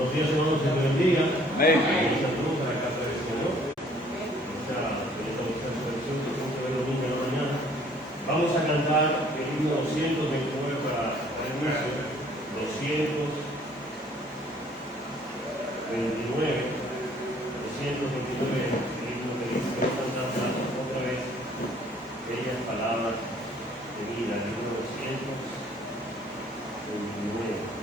Buenos días, hermanos, Dios bendiga. Amén. Saludos a la casa del Señor. Vamos a cantar el himno 229 para el inicio. 229, el himno que dice, vamos a cantar otra vez bellas palabras de vida, el himno 229.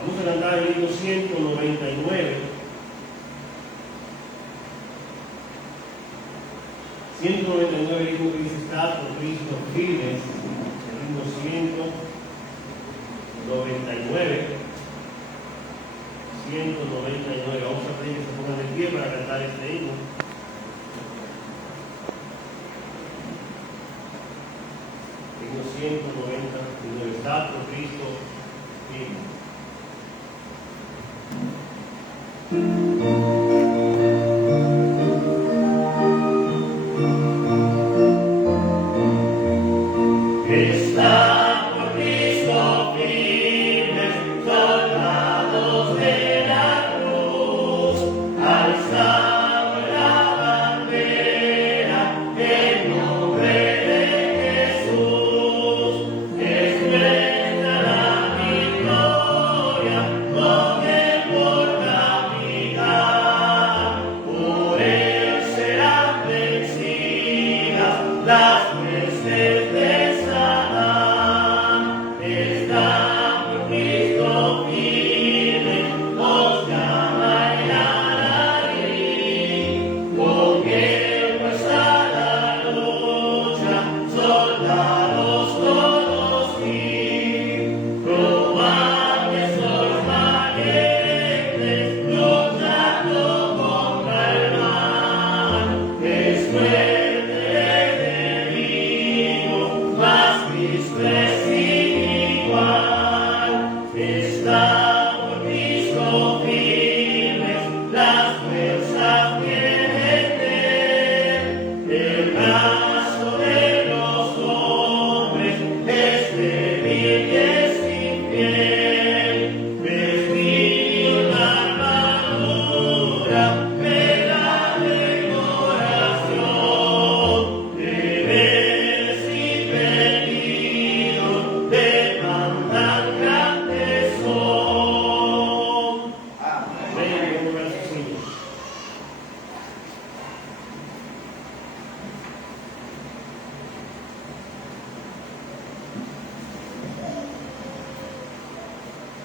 Vamos a cantar el himno 199. 199, el himno que dice, está por Cristo firmes. El himno 199. 199. Vamos a pedir que se pongan de pie para cantar este himno. Himno 199. Está por Cristo firmes. Con el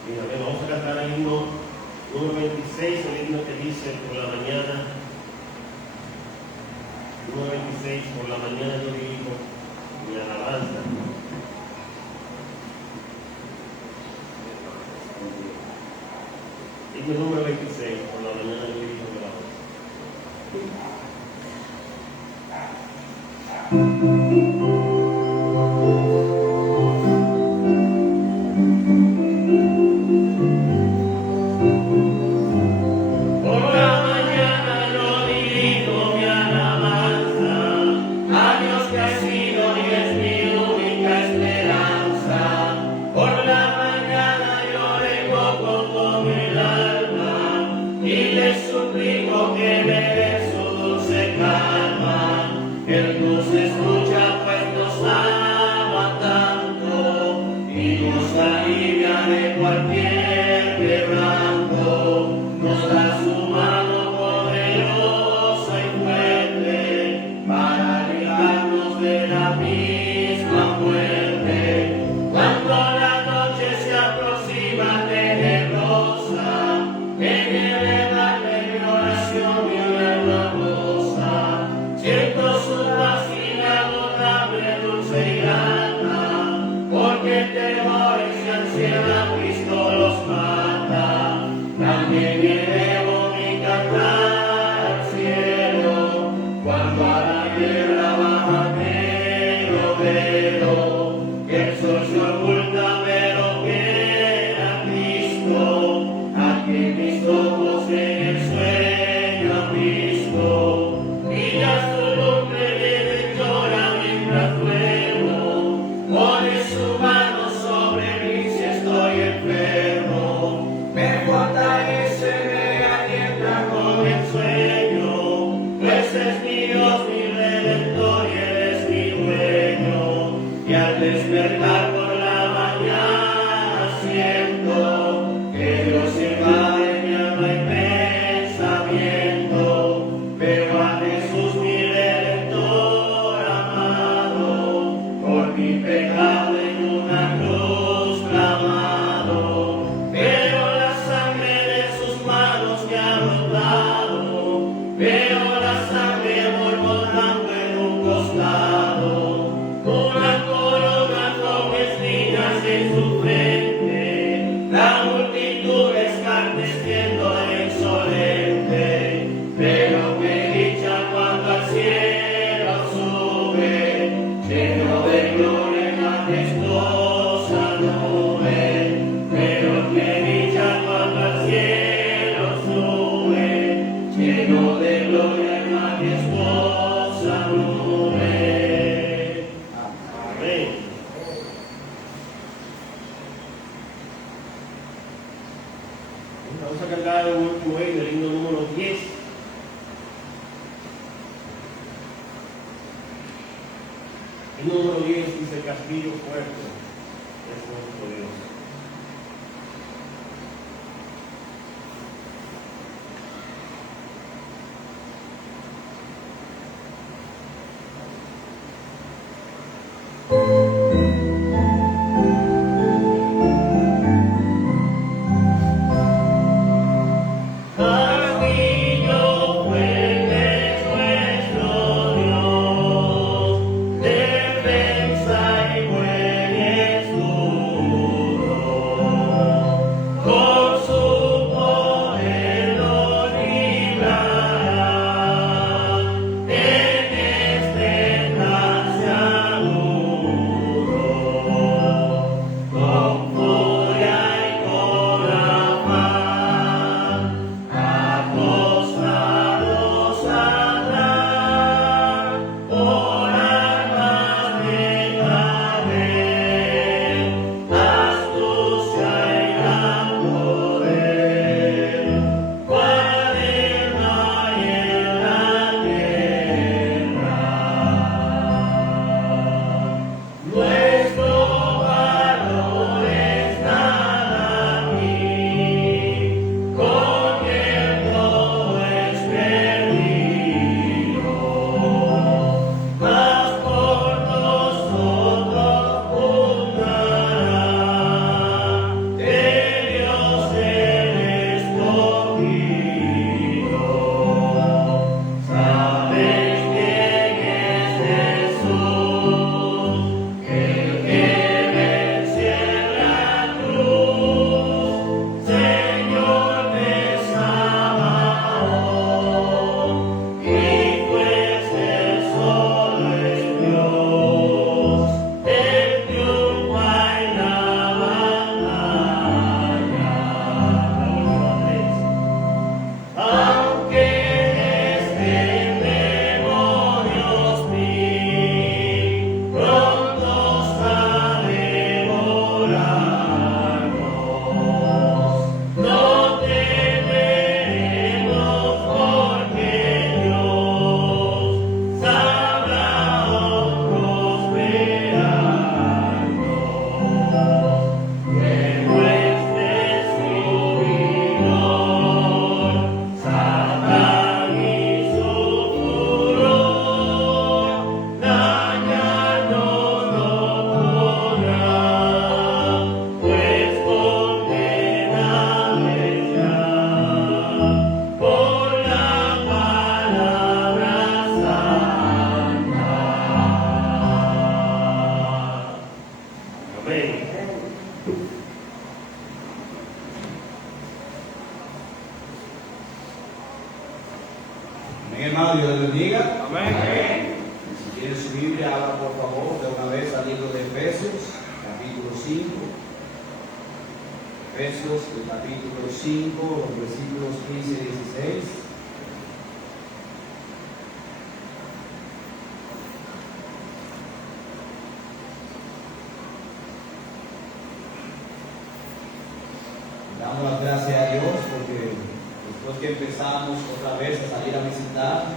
Mira, bueno, vamos a cantar el himno número 26, el himno que dice por la mañana. Número 26, por la mañana yo dirijo mi alabanza. Himno número 26, por la mañana yo dirijo mi alabanza. Vamos a cantar el último himno, el himno número 10. El número 10 dice: castillo fuerte es nuestro Dios. Defensa y buen Amén, hermano, Dios les bendiga. Amén. Si tiene su Biblia, abra por favor de una vez al libro de Efesios, capítulo 5. Efesios, el capítulo 5, los versículos 15 y 16. Damos las gracias a Dios porque después que empezamos otra vez a salir a visitar,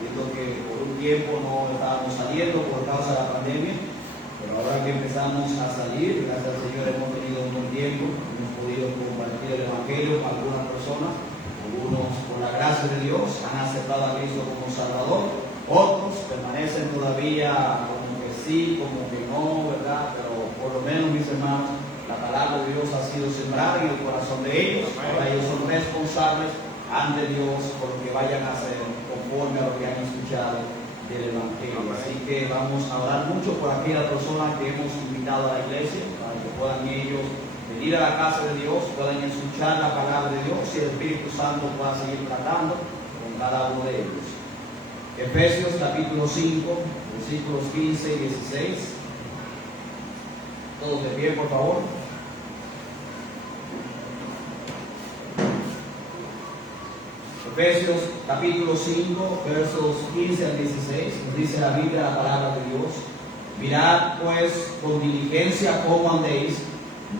viendo que por un tiempo no estábamos saliendo por causa de la pandemia, pero ahora que empezamos a salir, gracias al Señor hemos tenido un buen tiempo, hemos podido compartir el Evangelio con algunas personas, algunos por la gracia de Dios han aceptado a Cristo como Salvador, otros permanecen todavía como que sí, como que no, ¿verdad? Pero por lo menos, mis hermanos, la palabra de Dios ha sido sembrada en el corazón de ellos. Ahora ellos son responsables ante Dios por lo que vayan a hacer conforme a lo que han escuchado del Evangelio. Así que vamos a orar mucho por aquellas personas que hemos invitado a la iglesia, para que puedan ellos venir a la casa de Dios, puedan escuchar la palabra de Dios y el Espíritu Santo pueda seguir tratando con cada uno de ellos. Efesios capítulo 5, versículos 15 y 16. Todos de pie, por favor. Efesios capítulo 5, versos 15 al 16, nos dice la Biblia, la palabra de Dios. Mirad pues con diligencia cómo andéis,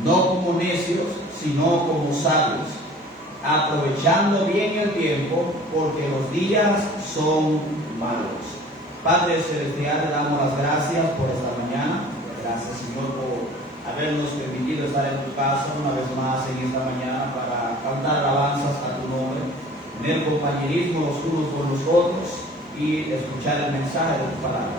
no como necios, sino como sabios, aprovechando bien el tiempo, porque los días son malos. Padre Celestial, le damos las gracias por esta mañana. Gracias, Señor, por habernos permitido estar en tu casa una vez más en esta mañana para cantar alabanzas a tu nombre, tener compañerismo los unos con los otros y escuchar el mensaje de tu palabra.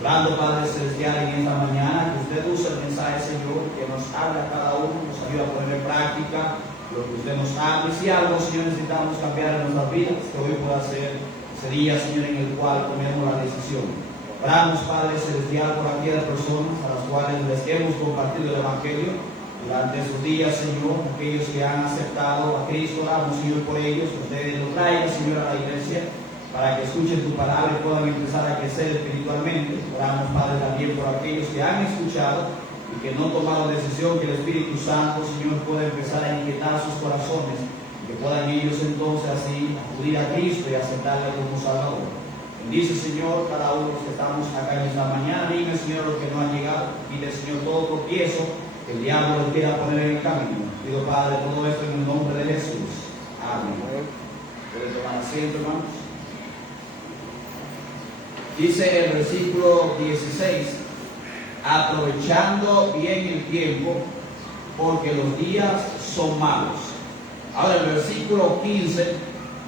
Orando, Padre Celestial, en esta mañana, que usted use el mensaje, Señor, que nos hable a cada uno, nos ayude a poner en práctica lo que usted nos hable. Y si algo, Señor, necesitamos cambiar en nuestras vidas, que hoy pueda ser ese día, Señor, en el cual tomemos la decisión. Oramos, Padre Celestial, por aquellas personas a las cuales les hemos compartido el Evangelio durante estos días, Señor, aquellos que han aceptado a Cristo. Oramos, Señor, por ellos, que ustedes los traigan, Señor, a la iglesia, para que escuchen tu palabra y puedan empezar a crecer espiritualmente. Oramos, Padre, también por aquellos que han escuchado y que no tomaron decisión, que el Espíritu Santo, Señor, pueda empezar a inquietar sus corazones y que puedan ellos entonces así acudir a Cristo y aceptarle como Salvador. Bendice, Señor, cada uno de los que estamos acá en esta mañana. Dime, Señor, los que no han llegado. Dile, Señor, todo tropiezo que el diablo les quiera poner en el camino. Pido, Padre, todo esto en el nombre de Jesús. Amén. ¿Puedes tomar asiento, hermanos? Dice el versículo 16, aprovechando bien el tiempo, porque los días son malos. Ahora el versículo 15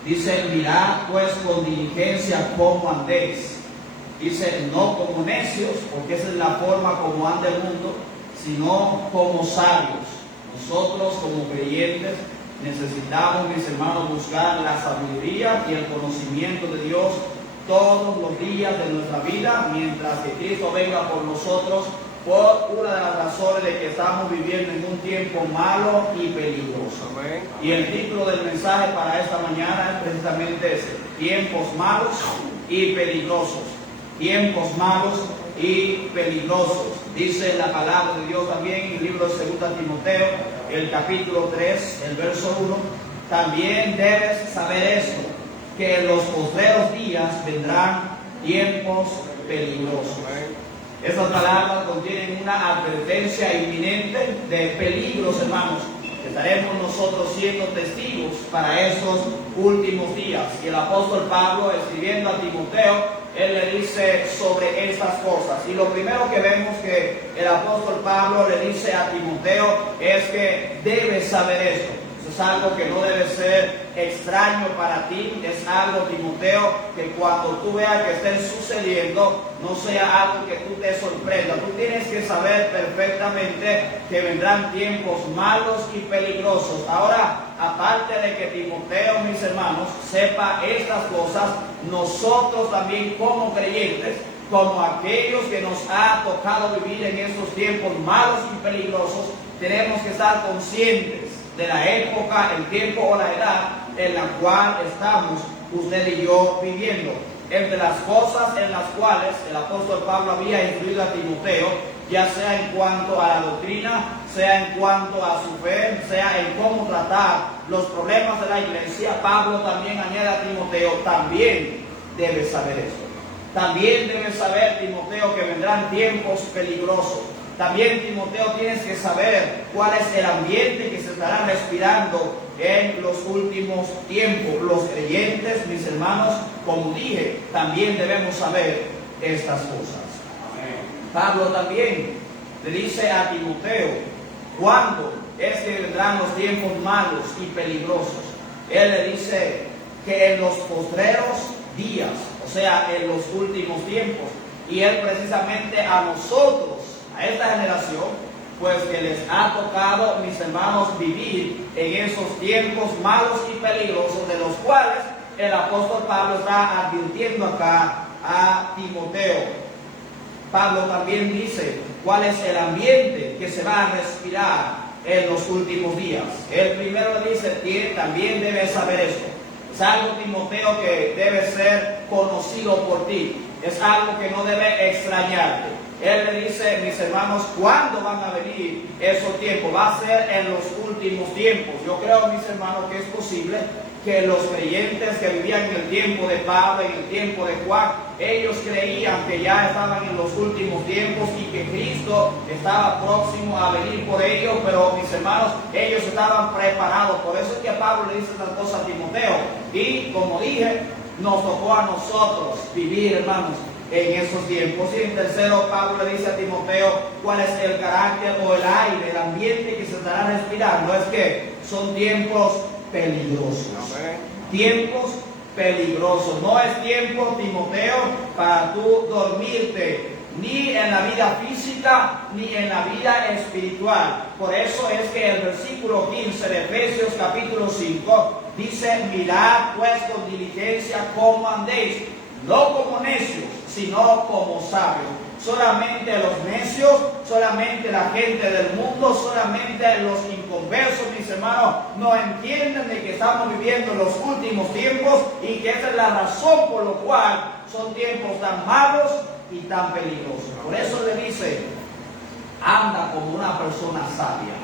dice, mirad pues con diligencia cómo andéis. Dice, no como necios, porque esa es la forma como anda el mundo, sino como sabios. Nosotros como creyentes necesitamos, mis hermanos, buscar la sabiduría y el conocimiento de Dios todos los días de nuestra vida, mientras que Cristo venga por nosotros, por una de las razones de que estamos viviendo en un tiempo malo y peligroso. Amén. Y el título del mensaje para esta mañana es precisamente ese: tiempos malos y peligrosos. Tiempos malos y peligrosos. Dice la palabra de Dios también en el libro de 2 Timoteo, el capítulo 3, el verso 1. También debes saber esto, que en los postreros días vendrán tiempos peligrosos. Estas palabras contienen una advertencia inminente de peligros, hermanos, que estaremos nosotros siendo testigos para estos últimos días. Y el apóstol Pablo, escribiendo a Timoteo, él le dice sobre estas cosas. Y lo primero que vemos que el apóstol Pablo le dice a Timoteo es que debes saber esto. Es algo que no debe ser extraño para ti, es algo, Timoteo, que cuando tú veas que estén sucediendo, no sea algo que tú te sorprenda. Tú tienes que saber perfectamente que vendrán tiempos malos y peligrosos. Ahora, aparte de que Timoteo, mis hermanos, sepa estas cosas, nosotros también como creyentes, como aquellos que nos ha tocado vivir en estos tiempos malos y peligrosos, tenemos que estar conscientes de la época, el tiempo o la edad en la cual estamos usted y yo viviendo. Entre las cosas en las cuales el apóstol Pablo había instruido a Timoteo, ya sea en cuanto a la doctrina, sea en cuanto a su fe, sea en cómo tratar los problemas de la iglesia, Pablo también añade a Timoteo, también debes saber esto. También debes saber, Timoteo, que vendrán tiempos peligrosos. También, Timoteo, tienes que saber cuál es el ambiente que se estará respirando en los últimos tiempos. Los creyentes, mis hermanos, como dije, también debemos saber estas cosas. Amén. Pablo también le dice a Timoteo cuándo es que vendrán los tiempos malos y peligrosos. Él le dice que en los postreros días, o sea, en los últimos tiempos, y él precisamente a nosotros, a esta generación, pues que les ha tocado, mis hermanos, vivir en esos tiempos malos y peligrosos, de los cuales el apóstol Pablo está advirtiendo acá a Timoteo. Pablo también dice cuál es el ambiente que se va a respirar en los últimos días. Él primero dice que también debes saber esto. Es algo, Timoteo, que debe ser conocido por ti. Es algo que no debe extrañarte. Él le dice, mis hermanos, ¿cuándo van a venir esos tiempos? Va a ser en los últimos tiempos. Yo creo, mis hermanos, que es posible que los creyentes que vivían en el tiempo de Pablo, en el tiempo de Juan, ellos creían que ya estaban en los últimos tiempos y que Cristo estaba próximo a venir por ellos, pero, mis hermanos, ellos estaban preparados. Por eso es que Pablo le dice estas cosas a Timoteo. Y, como dije, nos tocó a nosotros vivir, hermanos, en esos tiempos. Y en tercero, Pablo le dice a Timoteo cuál es el carácter o el aire, el ambiente que se estará respirando. Es que son tiempos peligrosos. Amén. Tiempos peligrosos. No es tiempo, Timoteo, para tú dormirte, ni en la vida física, ni en la vida espiritual. Por eso es que el versículo 15 de Efesios capítulo 5 dice, mirad pues con diligencia cómo andéis, no como necios, sino como sabios. Solamente los necios, solamente la gente del mundo, solamente los inconversos, mis hermanos, no entienden de que estamos viviendo los últimos tiempos y que esa es la razón por la cual son tiempos tan malos y tan peligrosos. Por eso le dice, anda como una persona sabia,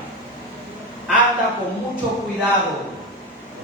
anda con mucho cuidado,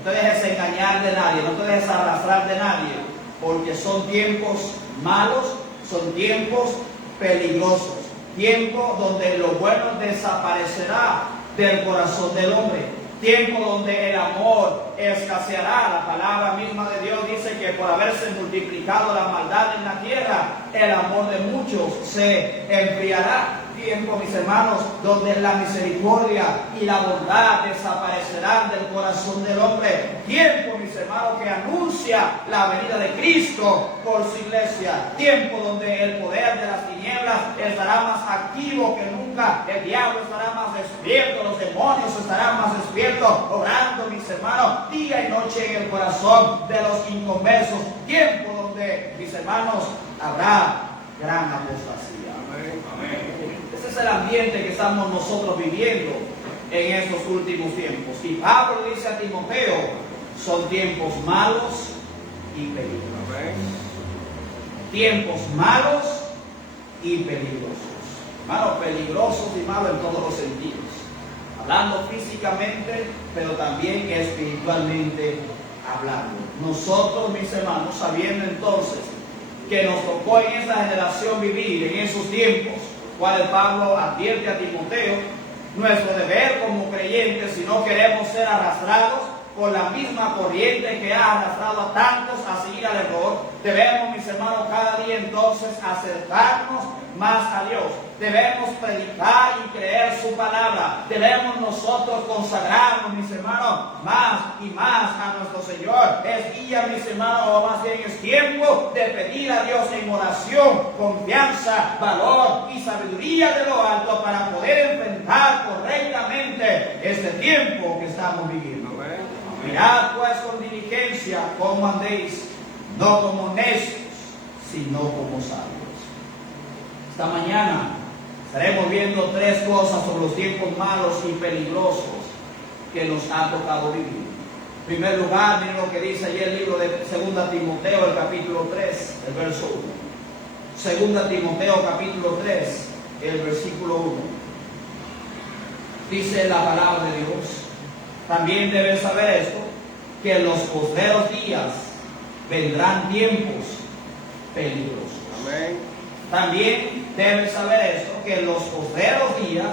no te dejes engañar de nadie, no te dejes arrastrar de nadie, porque son tiempos malos, son tiempos peligrosos, tiempo donde lo bueno desaparecerá del corazón del hombre, tiempo donde el amor escaseará. La palabra misma de Dios dice que por haberse multiplicado la maldad en la tierra, el amor de muchos se enfriará. Tiempo, mis hermanos, donde la misericordia y la bondad desaparecerán del corazón del hombre. Tiempo, mis hermanos, que anuncia la venida de Cristo por su iglesia. Tiempo donde el poder de las tinieblas estará más activo que nunca. El diablo estará más despierto, los demonios estarán más despiertos, obrando, mis hermanos, día y noche en el corazón de los inconversos. Tiempo donde, mis hermanos, habrá gran apostasía. Amén. Amén. Ese es el ambiente que estamos nosotros viviendo en estos últimos tiempos. Y Pablo dice a Timoteo, son tiempos malos y peligrosos. Amén. Tiempos malos y peligrosos. Hermanos, peligrosos y malos en todos los sentidos. Hablando físicamente, pero también espiritualmente hablando. Nosotros, mis hermanos, sabiendo entonces que nos tocó en esta generación vivir en esos tiempos, cual Pablo advierte a Timoteo, nuestro deber como creyentes, si no queremos ser arrastrados por la misma corriente que ha arrastrado a tantos a seguir al error, debemos, mis hermanos, cada día entonces acercarnos más a Dios. Debemos predicar y creer su palabra. Debemos nosotros consagrarnos, mis hermanos, más y más a nuestro Señor. Es día, mis hermanos, o más bien es tiempo de pedir a Dios en oración, confianza, valor y sabiduría de lo alto para poder enfrentar correctamente este tiempo que estamos viviendo. Mirad pues con diligencia cómo andéis, no como necios, sino como sabios. Esta mañana Estaremos viendo tres cosas sobre los tiempos malos y peligrosos que nos ha tocado vivir. En primer lugar, miren lo que dice allí el libro de 2 Timoteo, el capítulo 3, el verso 1. 2 Timoteo, capítulo 3, el versículo 1. Dice la palabra de Dios: también debes saber esto, que en los postreros días vendrán tiempos peligrosos. Amén. También debes saber esto, que en los postreros días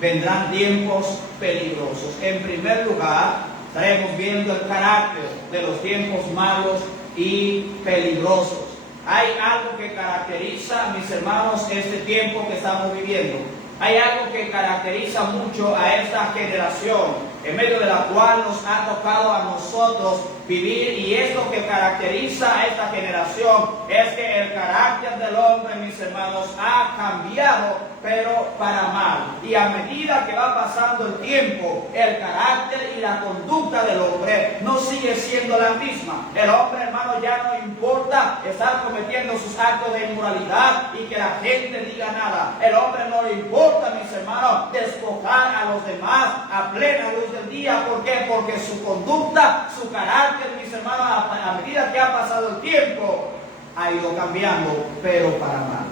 vendrán tiempos peligrosos. En primer lugar, estaremos viendo el carácter de los tiempos malos y peligrosos. Hay algo que caracteriza, mis hermanos, este tiempo que estamos viviendo. Hay algo que caracteriza mucho a esta generación, en medio de la cual nos ha tocado a nosotros vivir, y esto que caracteriza a esta generación es que el carácter del hombre, mis hermanos, ha cambiado, pero para mal. Y a medida que va pasando el tiempo, el carácter y la conducta del hombre no sigue siendo la misma. El hombre, hermano, ya no importa estar cometiendo sus actos de inmoralidad y que la gente diga nada. El hombre no le importa, mis hermanos, despojar a los demás a plena luz del día. ¿Por qué? Porque su conducta, su carácter, mis hermanos, a medida que ha pasado el tiempo, ha ido cambiando, pero para mal.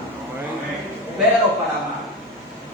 Pero para mal.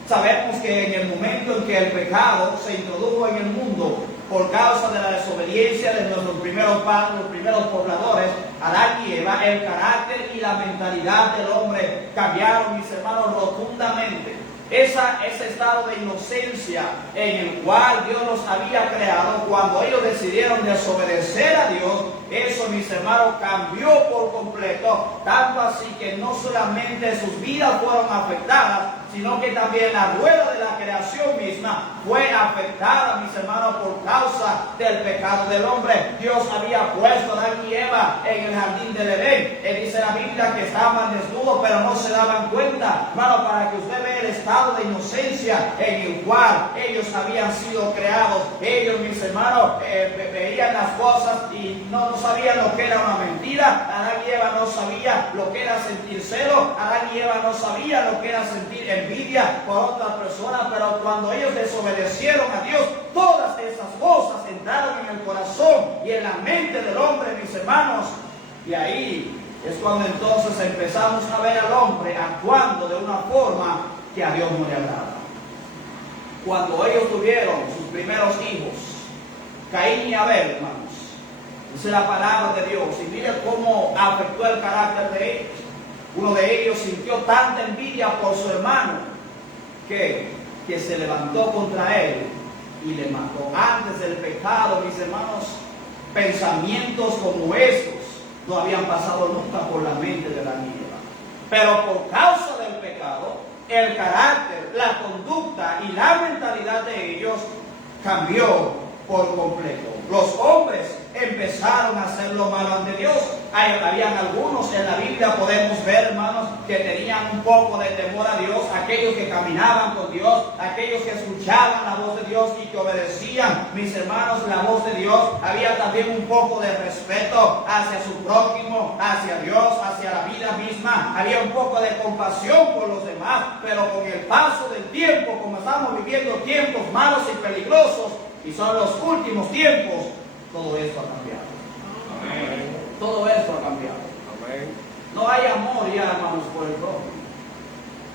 Sabemos que en el momento en que el pecado se introdujo en el mundo por causa de la desobediencia de nuestros primeros padres, los primeros pobladores, Adán y Eva, el carácter y la mentalidad del hombre cambiaron, mis hermanos, rotundamente. Ese estado de inocencia en el cual Dios los había creado, cuando ellos decidieron desobedecer a Dios, eso, mis hermanos, cambió por completo, tanto así que no solamente sus vidas fueron afectadas, sino que también la rueda de la creación misma fue afectada, mis hermanos, por causa del pecado del hombre. Dios había puesto a Adán y Eva en el jardín del Edén. Dice la Biblia que estaban desnudos, pero no se daban cuenta. Hermano, para que usted vea el estado de inocencia en el cual ellos habían sido creados. Ellos, mis hermanos, veían las cosas y no sabían lo que era una mentira. Adán y Eva no sabían lo que era sentir celo. Adán y Eva no sabían lo que era sentir envidia por otras personas, pero cuando ellos desobedecieron a Dios, todas esas cosas entraron en el corazón y en la mente del hombre, mis hermanos, y ahí es cuando entonces empezamos a ver al hombre actuando de una forma que a Dios no le agrada. Cuando ellos tuvieron sus primeros hijos, Caín y Abel, hermanos, dice la palabra de Dios, y mire cómo afectó el carácter de ellos. Uno de ellos sintió tanta envidia por su hermano que se levantó contra él y le mató. Antes del pecado, mis hermanos, pensamientos como estos no habían pasado nunca por la mente de Adán y Eva. Pero por causa del pecado, el carácter, la conducta y la mentalidad de ellos cambió por completo. Los hombres empezaron a hacer lo malo ante Dios. Habían algunos en la Biblia, podemos ver, hermanos, que tenían un poco de temor a Dios, aquellos que caminaban con Dios, aquellos que escuchaban la voz de Dios y que obedecían, mis hermanos, la voz de Dios. Había también un poco de respeto hacia su prójimo, hacia Dios, hacia la vida misma. Había un poco de compasión por los demás, pero con el paso del tiempo, como estamos viviendo tiempos malos y peligrosos, y son los últimos tiempos, todo esto ha cambiado. Amén. Todo esto ha cambiado. Amén. No hay amor ya, hermanos, por el prójimo.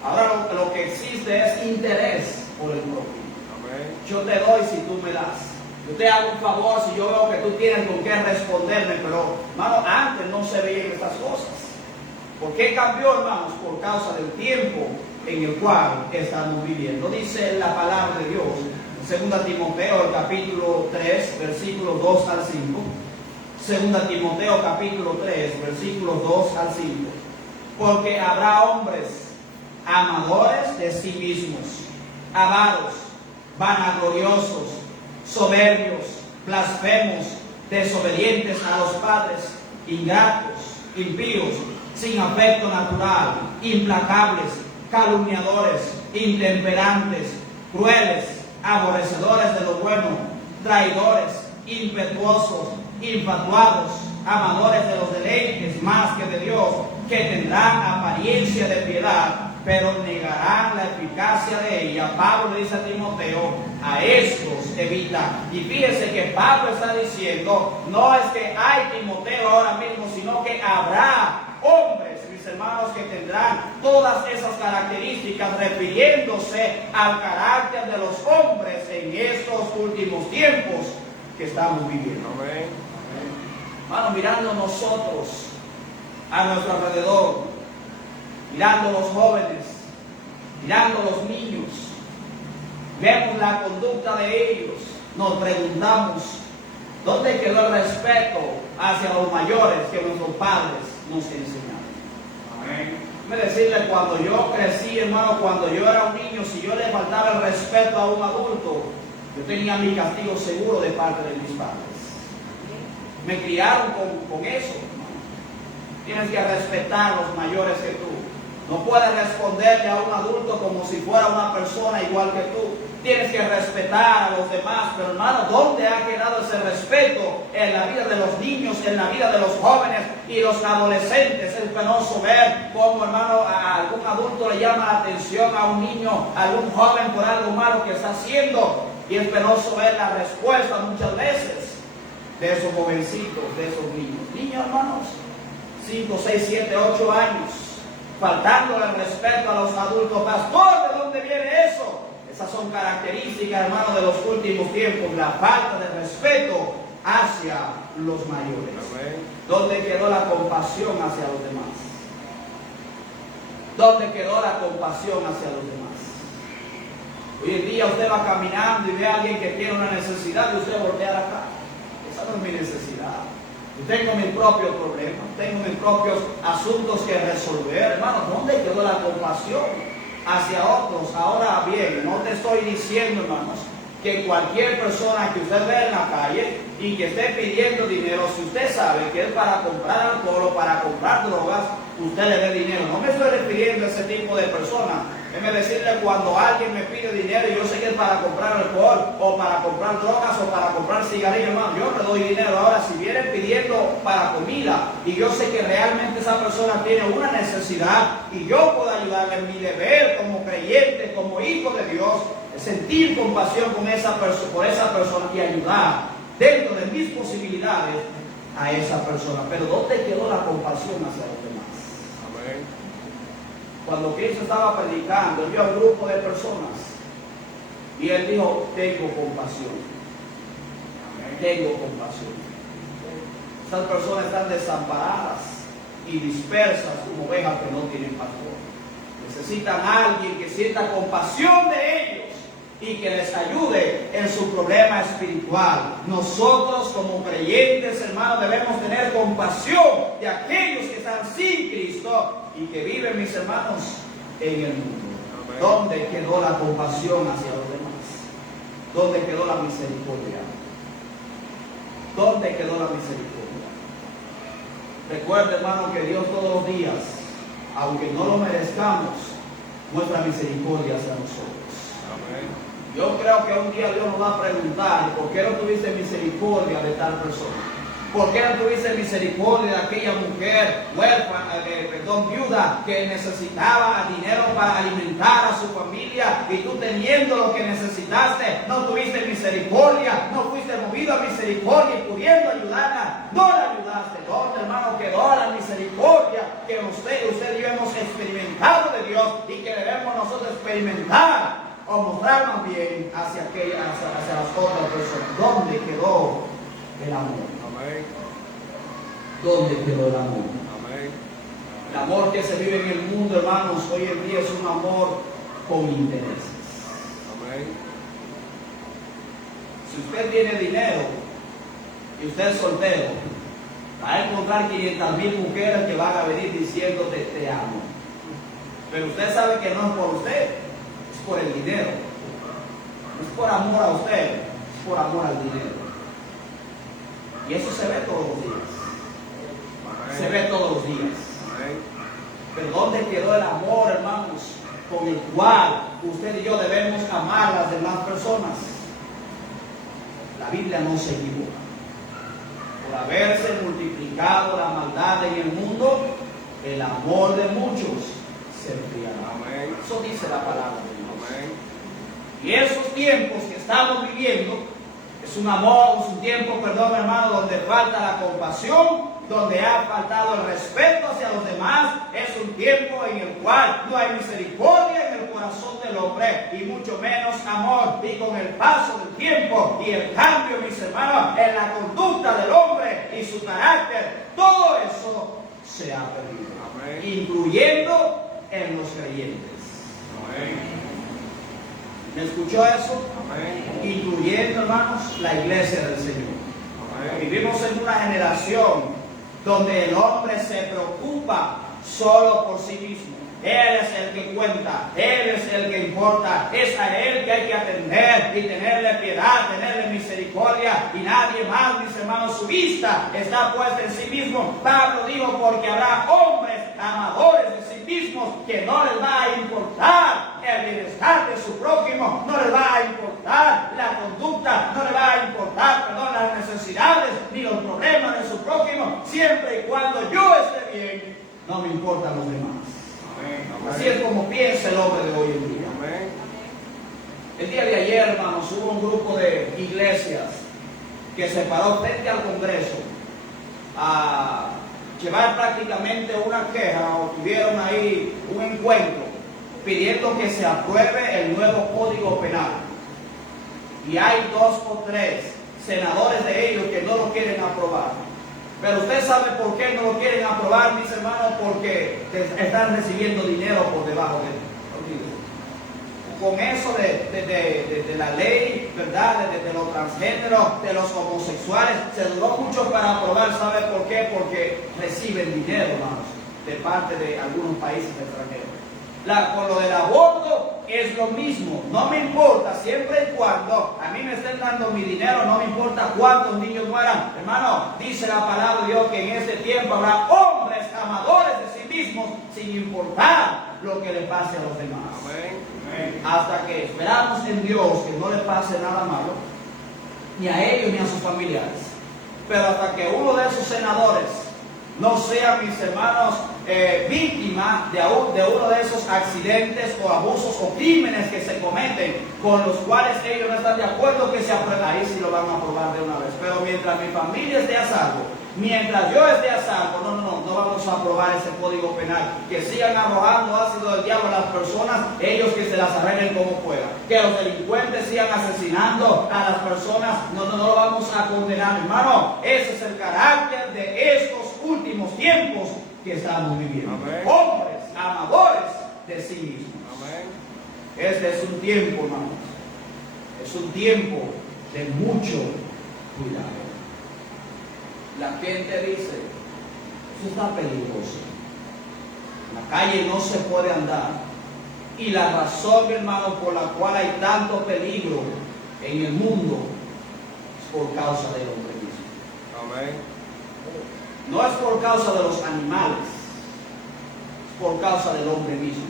Ahora lo que existe es interés por el prójimo. Amén. Yo te doy si tú me das. Yo te hago un favor si yo veo que tú tienes con qué responderme. Pero, hermano, antes no se veían estas cosas. ¿Por qué cambió, hermanos? Por causa del tiempo en el cual estamos viviendo. Dice la palabra de Dios. 2 Timoteo, el capítulo 3, versículos 2 al 5. 2 Timoteo, capítulo 3, versículos 2 al 5. Porque habrá hombres amadores de sí mismos, avaros, vanagloriosos, soberbios, blasfemos, desobedientes a los padres, ingratos, impíos, sin afecto natural, implacables, calumniadores, intemperantes, crueles, aborrecedores de lo bueno, traidores, impetuosos, infatuados, amadores de los deleites más que de Dios, que tendrán apariencia de piedad, pero negarán la eficacia de ella. Pablo le dice a Timoteo, a estos evita. Y fíjense que Pablo está diciendo, no es que hay Timoteo ahora mismo, sino que habrá hombres, mis hermanos, que tendrán todas esas características, refiriéndose al carácter de los hombres en estos últimos tiempos que estamos viviendo. Amén. Hermano, mirando nosotros a nuestro alrededor, mirando los jóvenes, mirando los niños, vemos la conducta de ellos, nos preguntamos, ¿dónde quedó el respeto hacia los mayores que nuestros padres nos enseñaron? Amén. Déjame decirle, cuando yo crecí, hermano, cuando yo era un niño, si yo le faltaba el respeto a un adulto, yo tenía mi castigo seguro de parte de mis padres. Me criaron con eso, hermano. Tienes que respetar a los mayores que tú. No puedes responderle a un adulto como si fuera una persona igual que tú. Tienes que respetar a los demás. Pero hermano, ¿dónde ha quedado ese respeto en la vida de los niños, en la vida de los jóvenes y los adolescentes? Es penoso ver cómo, hermano, a algún adulto le llama la atención a un niño, a algún joven por algo malo que está haciendo. Y es penoso ver la respuesta muchas veces de esos jovencitos, de esos niños. Niños, hermanos, 5, 6, 7, 8 años, faltando el respeto a los adultos. Pastor, ¿de dónde viene eso? Esas son características, hermanos, de los últimos tiempos, la falta de respeto hacia los mayores. Amén. ¿Dónde quedó la compasión hacia los demás? ¿Dónde quedó la compasión hacia los demás? Hoy en día usted va caminando y ve a alguien que tiene una necesidad y usted voltea acá. Esa no es mi necesidad. Yo tengo mis propios problemas, tengo mis propios asuntos que resolver. Hermano, ¿dónde quedó la compasión hacia otros? Ahora bien, no te estoy diciendo, hermanos, que cualquier persona que usted ve en la calle y que esté pidiendo dinero, si usted sabe que es para comprar alcohol o para comprar drogas, usted le dé dinero. No me estoy refiriendo a ese tipo de personas. Déjeme decirle, cuando alguien me pide dinero y yo sé que es para comprar alcohol o para comprar drogas o para comprar cigarrillos, hermano, yo le doy dinero. Ahora, si viene pidiendo para comida y yo sé que realmente esa persona tiene una necesidad y yo puedo ayudarle, en mi deber como creyente, como hijo de Dios, es sentir compasión con por esa persona y ayudar dentro de mis posibilidades a esa persona. Pero ¿dónde quedó la compasión hacia los demás? Amén. Cuando Cristo estaba predicando, él vio a un grupo de personas y él dijo, tengo compasión. Tengo compasión. Estas personas están desamparadas y dispersas como ovejas que no tienen pastor. Necesitan a alguien que sienta compasión de ellos y que les ayude en su problema espiritual. Nosotros como creyentes, hermanos, debemos tener compasión de aquellos que están sin Cristo y que viven, mis hermanos, en el mundo. Amén. ¿Dónde quedó la compasión hacia los demás? ¿Dónde quedó la misericordia? ¿Dónde quedó la misericordia? Recuerde, hermano, que Dios todos los días, aunque no lo merezcamos, muestra misericordia hacia nosotros. Amén. Yo creo que un día Dios nos va a preguntar, ¿por qué no tuviste misericordia de tal persona? ¿Por qué no tuviste misericordia de aquella mujer huérfana, viuda, que necesitaba dinero para alimentar a su familia y tú teniendo lo que necesitaste, no tuviste misericordia, no fuiste movido a misericordia y pudiendo ayudarla, no la ayudaste? ¿Dónde, hermano, quedó la misericordia que usted y yo hemos experimentado de Dios y que debemos nosotros experimentar o mostrarnos bien hacia las otras personas? ¿Dónde quedó el amor? Amén. ¿Dónde quedó el amor? Amén. El amor que se vive en el mundo, hermanos, hoy en día es un amor con intereses. Amén. Si usted tiene dinero y usted es soltero, va a encontrar 500,000 mujeres que van a venir diciéndote te amo. Pero usted sabe que no es por usted, es por el dinero. No es por amor a usted, es por amor al dinero. Y eso se ve todos los días. Amén. Se ve todos los días. Amén. Pero ¿dónde quedó el amor, hermanos, con el cual usted y yo debemos amar a las demás personas? La Biblia no se equivoca. Por haberse multiplicado la maldad en el mundo, el amor de muchos se enfriará. Amén. Eso dice la palabra de Dios. Amén. Y esos tiempos que estamos viviendo es un amor, es un tiempo, perdón hermano, donde falta la compasión, donde ha faltado el respeto hacia los demás. Es un tiempo en el cual no hay misericordia en el corazón del hombre y mucho menos amor. Y con el paso del tiempo y el cambio, mis hermanos, en la conducta del hombre y su carácter, todo eso se ha perdido, Amén. incluyendo en los creyentes. Amén. ¿Me escuchó eso? Amén. Incluyendo, hermanos, la iglesia del Señor. Amén. Vivimos en una generación donde el hombre se preocupa solo por sí mismo. Él es el que cuenta, Él es el que importa, es a Él que hay que atender y tenerle piedad, tenerle misericordia y nadie más, mis hermanos. Su vista está puesta en sí mismo. Pablo dijo, porque habrá hombres amadores de sí mismos que no les va a importar el bienestar de su prójimo, no les va a importar la conducta, no les va a importar, perdón, las necesidades ni los problemas de su prójimo, siempre y cuando yo esté bien, no me importan los demás. Amén. Así es como piensa el hombre de hoy en día. Amén. El día de ayer, hermanos, hubo un grupo de iglesias que se paró frente al Congreso a llevar prácticamente una queja, o tuvieron ahí un encuentro pidiendo que se apruebe el nuevo Código Penal. Y hay 2 o 3 senadores de ellos que no lo quieren aprobar. Pero usted sabe por qué no lo quieren aprobar, mis hermanos, porque están recibiendo dinero por debajo de él. Con eso de la ley, ¿verdad? De los transgéneros, de los homosexuales, se duró mucho para aprobar. ¿Sabe por qué? Porque reciben dinero, hermanos, de parte de algunos países extranjeros. Con lo del aborto es lo mismo. No me importa, siempre y cuando a mí me estén dando mi dinero, no me importa cuántos niños mueran. Hermano, dice la palabra de Dios que en este tiempo habrá hombres amadores de sí mismos, sin importar lo que le pase a los demás. Amén. Hasta que esperamos en Dios que no le pase nada malo, ni a ellos ni a sus familiares. Pero hasta que uno de esos senadores no sea, mis hermanos, víctima de uno de esos accidentes o abusos o crímenes que se cometen, con los cuales ellos no están de acuerdo que se apruebe, ahí sí lo van a aprobar de una vez. Pero mientras mi familia esté a salvo, mientras yo esté a salvo, no vamos a aprobar ese código penal. Que sigan arrojando ácido del diablo a las personas, ellos que se las arreglen como puedan. Que los delincuentes sigan asesinando a las personas, no lo vamos a condenar, hermano. Ese es el carácter de estos últimos tiempos que estamos viviendo. Amén. Hombres amadores de sí mismos. Amén. Este es un tiempo, hermanos, es un tiempo de mucho cuidado. La gente dice, eso está peligroso. En la calle no se puede andar. Y la razón, hermano, por la cual hay tanto peligro en el mundo es por causa del hombre mismo. Amén. No es por causa de los animales, es por causa del hombre mismo.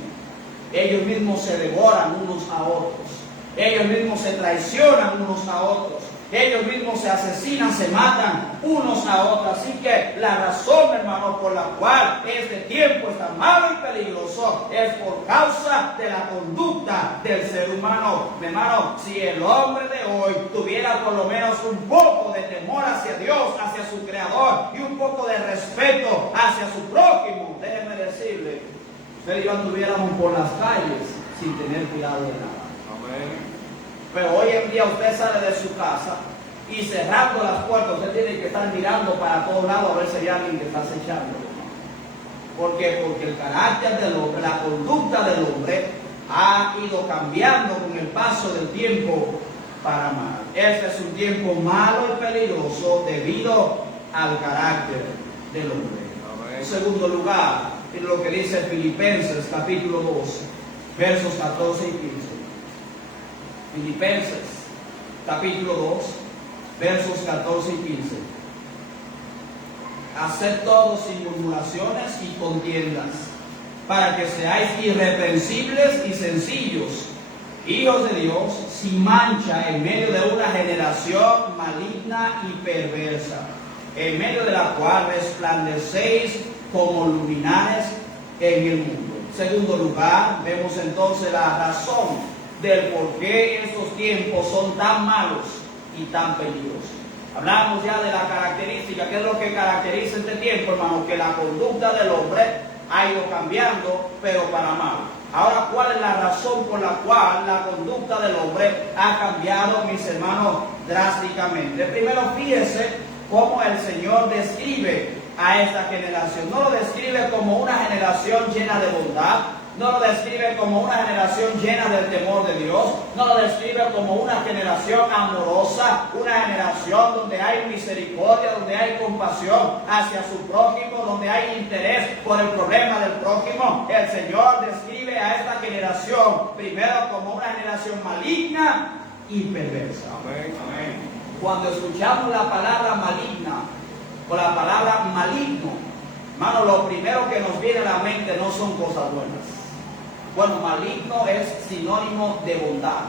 Ellos mismos se devoran unos a otros. Ellos mismos se traicionan unos a otros. Ellos mismos se asesinan, se matan unos a otros. Así que la razón, hermano, por la cual este tiempo es tan malo y peligroso es por causa de la conducta del ser humano. Mi hermano, si el hombre de hoy tuviera por lo menos un poco de temor hacia Dios, hacia su Creador, y un poco de respeto hacia su prójimo, déjeme decirle, usted y yo anduviéramos por las calles sin tener cuidado de nada. Amén. Pero hoy en día usted sale de su casa y cerrando las puertas, usted tiene que estar mirando para todos lados a ver si hay alguien que está acechando. ¿Por qué? Porque el carácter del hombre, la conducta del hombre ha ido cambiando con el paso del tiempo para mal. Este es un tiempo malo y peligroso debido al carácter del hombre. Amén. En segundo lugar, es lo que dice Filipenses capítulo 2, versos 14 y 15. Filipenses, capítulo 2, versos 14 y 15. Haced todo sin murmuraciones y contiendas, para que seáis irreprensibles y sencillos, hijos de Dios, sin mancha, en medio de una generación maligna y perversa, en medio de la cual resplandecéis como luminares en el mundo, Segundo lugar, vemos entonces la razón del por qué estos tiempos son tan malos y tan peligrosos. Hablamos ya de la característica, ¿qué es lo que caracteriza este tiempo, hermano? Que la conducta del hombre ha ido cambiando, pero para mal. Ahora, ¿cuál es la razón por la cual la conducta del hombre ha cambiado, mis hermanos, drásticamente? Primero, fíjense cómo el Señor describe a esta generación. No lo describe como una generación llena de bondad, no lo describe como una generación llena del temor de Dios, no lo describe como una generación amorosa, una generación donde hay misericordia, donde hay compasión hacia su prójimo, donde hay interés por el problema del prójimo. El Señor describe a esta generación primero como una generación maligna y perversa. Amén. Cuando escuchamos la palabra maligna o la palabra maligno, hermano, lo primero que nos viene a la mente no son cosas buenas. Bueno, maligno es sinónimo de bondad,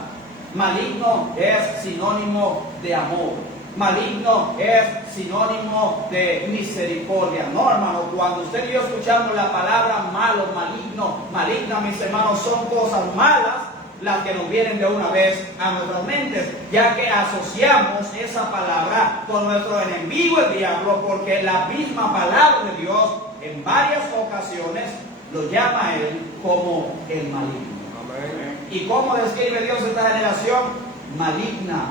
maligno es sinónimo de amor, maligno es sinónimo de misericordia. No, hermano, cuando usted y yo escuchamos la palabra malo, maligno, maligna, mis hermanos, son cosas malas las que nos vienen de una vez a nuestras mentes, ya que asociamos esa palabra con nuestro enemigo, el diablo, porque la misma palabra de Dios en varias ocasiones lo llama a él como el maligno. Amén. ¿Y cómo describe Dios esta generación? Maligna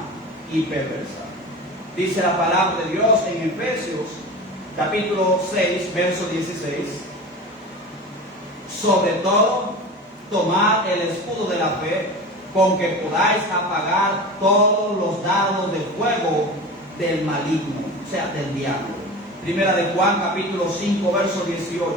y perversa. Dice la palabra de Dios en Efesios capítulo 6, verso 16. Sobre todo, tomad el escudo de la fe, con que podáis apagar todos los dardos de fuego del maligno, o sea, del diablo. Primera de Juan capítulo 5, verso 18.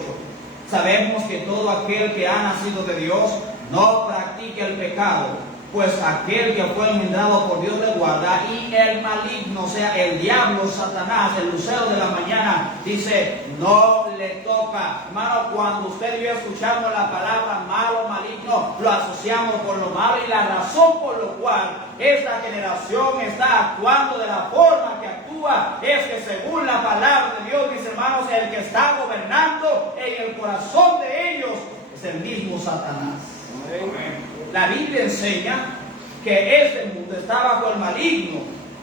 Sabemos que todo aquel que ha nacido de Dios no practica el pecado, pues aquel que fue engendrado por Dios le guarda, y el maligno, o sea, el diablo, Satanás, el lucero de la mañana, dice, no le toca. Hermano, cuando usted y yo escuchamos la palabra malo, maligno, lo asociamos con lo malo, y la razón por la cual esta generación está actuando de la forma que actúa es que, según la palabra de Dios, mis hermanos, el que está gobernando en el corazón de ellos es el mismo Satanás. Amén. La Biblia enseña que este mundo está bajo el maligno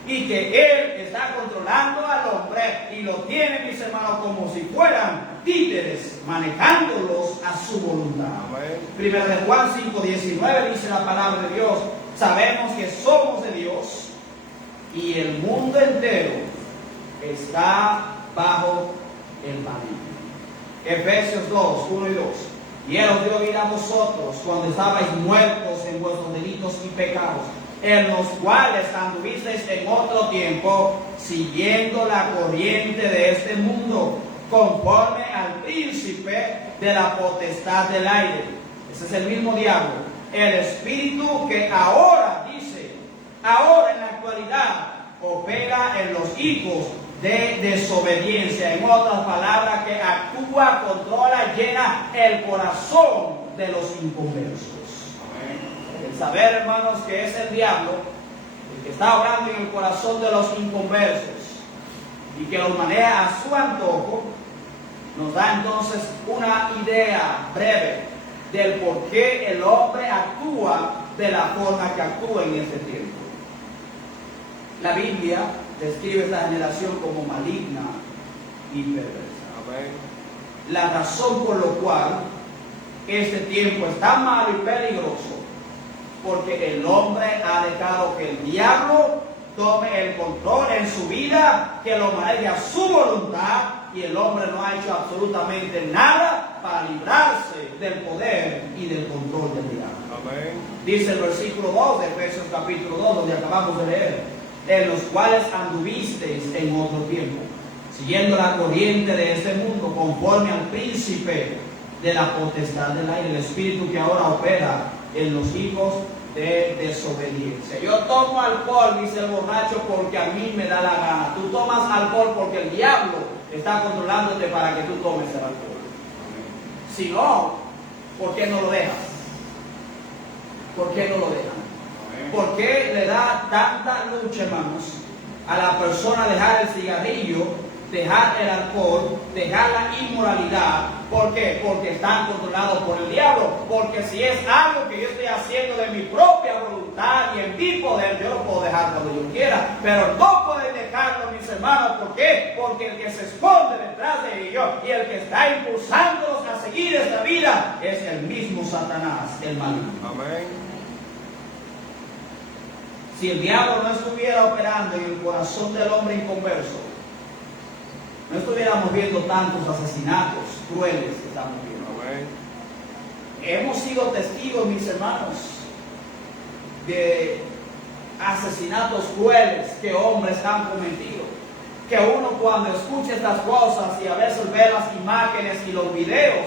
y que él está controlando al hombre y lo tiene, mis hermanos, como si fueran títeres, manejándolos a su voluntad. Amén. Primera de Juan 5:19 dice la palabra de Dios: sabemos que somos de Dios y el mundo entero está bajo el maligno. Efesios 2, 1 y 2. Y Él os dio vida a vosotros cuando estabais muertos en vuestros delitos y pecados, en los cuales anduvisteis en otro tiempo, siguiendo la corriente de este mundo, conforme al príncipe de la potestad del aire. Ese es el mismo diablo, el espíritu que ahora, dice, ahora en la actualidad, opera en los hijos de desobediencia. En otras palabras, que actúa, controla, llena el corazón de los inconversos. Amén. El saber, hermanos, que es el diablo el que está obrando en el corazón de los inconversos y que los maneja a su antojo, nos da entonces una idea breve del por qué el hombre actúa de la forma que actúa en este tiempo. La Biblia describe esta generación como maligna y perversa. Amén. La razón por la cual este tiempo es tan malo y peligroso, porque el hombre ha dejado que el diablo tome el control en su vida, que lo maneje a su voluntad, y el hombre no ha hecho absolutamente nada para librarse del poder y del control del diablo. Amén. Dice el versículo 2 de Efesios capítulo 2, donde acabamos de leer: en los cuales anduvisteis en otro tiempo, siguiendo la corriente de este mundo, conforme al príncipe de la potestad del aire, el espíritu que ahora opera en los hijos de desobediencia. Yo tomo alcohol, dice el borracho, porque a mí me da la gana. Tú tomas alcohol porque el diablo está controlándote para que tú tomes el alcohol. Si no, ¿por qué no lo dejas? ¿Por qué no lo dejas? ¿Por qué le da tanta lucha, hermanos, a la persona dejar el cigarrillo dejar el alcohol, dejar la inmoralidad. ¿Por qué? Porque están controlados por el diablo. Porque si es algo que yo estoy haciendo de mi propia voluntad y en mi poder, yo lo puedo dejar cuando yo quiera. Pero no pueden dejarlo, mis hermanos. ¿Por qué? Porque el que se esconde detrás de ellos y el que está impulsándolos a seguir esta vida es el mismo Satanás, el maligno. Amén. Si el diablo no estuviera operando en el corazón del hombre inconverso, no estuviéramos viendo tantos asesinatos crueles que estamos viendo. Amén. Hemos sido testigos, mis hermanos, de asesinatos crueles que hombres han cometido. Que uno cuando escucha estas cosas y a veces ve las imágenes y los videos,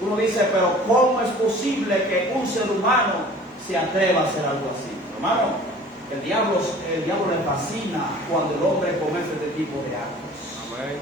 uno dice, pero ¿cómo es posible que un ser humano se atreva a hacer algo así? Hermano, el diablo le fascina cuando el hombre comete este tipo de actos. Amén.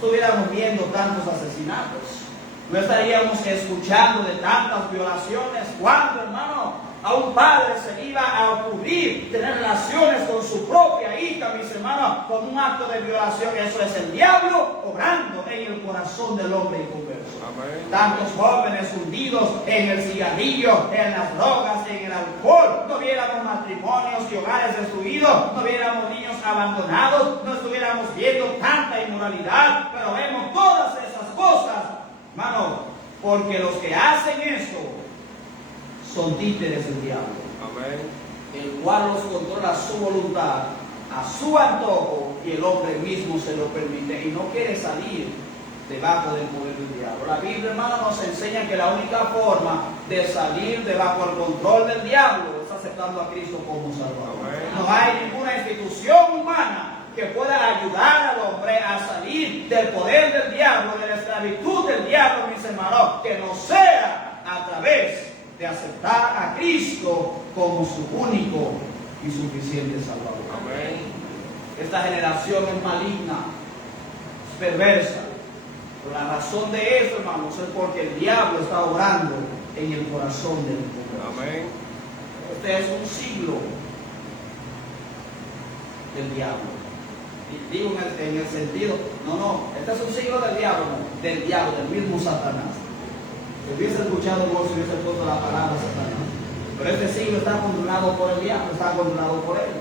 No estuviéramos viendo tantos asesinatos, no estaríamos escuchando de tantas violaciones. Cuando, hermano, a un padre se le iba a ocurrir tener relaciones con su propia hija, mis hermanos, con un acto de violación, eso es el diablo obrando en el corazón del hombre inconverso. Amén. Tantos jóvenes hundidos en el cigarrillo, en las drogas, en el alcohol. No viéramos matrimonios y hogares destruidos, no viéramos niños abandonados, no estuviéramos viendo tanta inmoralidad, pero vemos todas esas cosas, hermano, porque los que hacen esto son títeres del diablo, Amén. el cual los controla a su voluntad, a su antojo, y el hombre mismo se lo permite y no quiere salir debajo del poder del diablo. La Biblia, hermano, nos enseña que la única forma de salir debajo del control del diablo es aceptando a Cristo como Salvador. Amén. No hay ninguna institución humana que pueda ayudar al hombre a salir del poder del diablo, de la esclavitud del diablo, mis hermanos, que no sea a través de aceptar a Cristo como su único y suficiente Salvador. Amén. Esta generación es maligna, es perversa. Pero la razón de eso, hermanos, es porque el diablo está obrando en el corazón del hombre. Amén. Este es un siglo del diablo. Y digo en el sentido, no, este es un siglo del diablo, del mismo Satanás. Si hubiese escuchado vos, si hubiese puesto la palabra Satanás. Pero este siglo está controlado por el diablo, está controlado por él.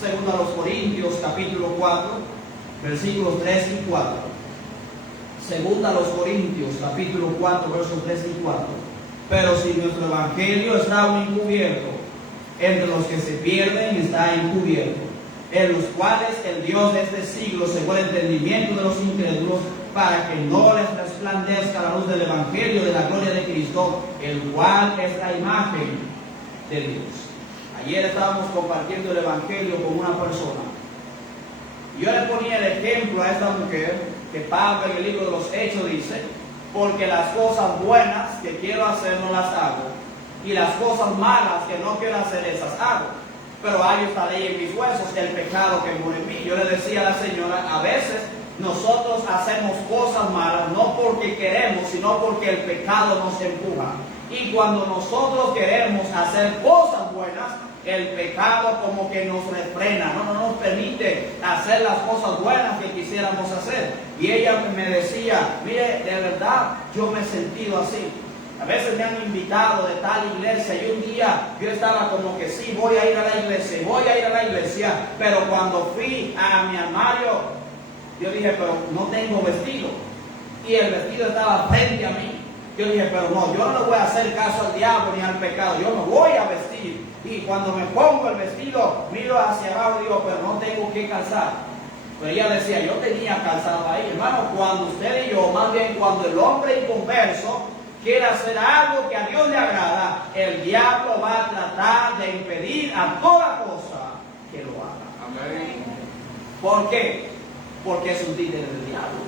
Segundo a los Corintios, capítulo 4, versículos 3 y 4. Segunda a los Corintios, capítulo 4, versos 3 y 4. Pero si nuestro evangelio está aún encubierto, entre los que se pierden está encubierto, en los cuales el Dios de este siglo cegó el entendimiento de los incrédulos, para que no les resplandezca la luz del evangelio de la gloria de Cristo, el cual es la imagen de Dios. Ayer estábamos compartiendo el evangelio con una persona. Yo le ponía el ejemplo a esta mujer que Pablo en el libro de los Hechos dice, porque las cosas buenas que quiero hacer no las hago, y las cosas malas que no quiero hacer esas hago. Pero hay esta ley en mis huesos, el pecado que mora en mí. Yo le decía a la señora, a veces nosotros hacemos cosas malas no porque queremos, sino porque el pecado nos empuja. Y cuando nosotros queremos hacer cosas buenas, el pecado como que nos refrena, no nos permite hacer las cosas buenas que quisiéramos hacer. Y ella me decía, mire, de verdad yo me he sentido así. A veces me han invitado de tal iglesia y un día yo estaba como que sí, voy a ir a la iglesia, pero cuando fui a mi armario, yo dije, pero no tengo vestido. Y el vestido estaba frente a mí. Yo dije, pero no, yo no le voy a hacer caso al diablo ni al pecado, yo no voy a vestir. Y cuando me pongo el vestido, miro hacia abajo y digo, pero no tengo que calzar. Pero ella decía, yo tenía calzado ahí. Hermano, cuando usted y yo, más bien cuando el hombre inconverso quiere hacer algo que a Dios le agrada, el diablo va a tratar de impedir a toda cosa que lo haga. Amén. ¿Por qué? Porque es un títere del diablo.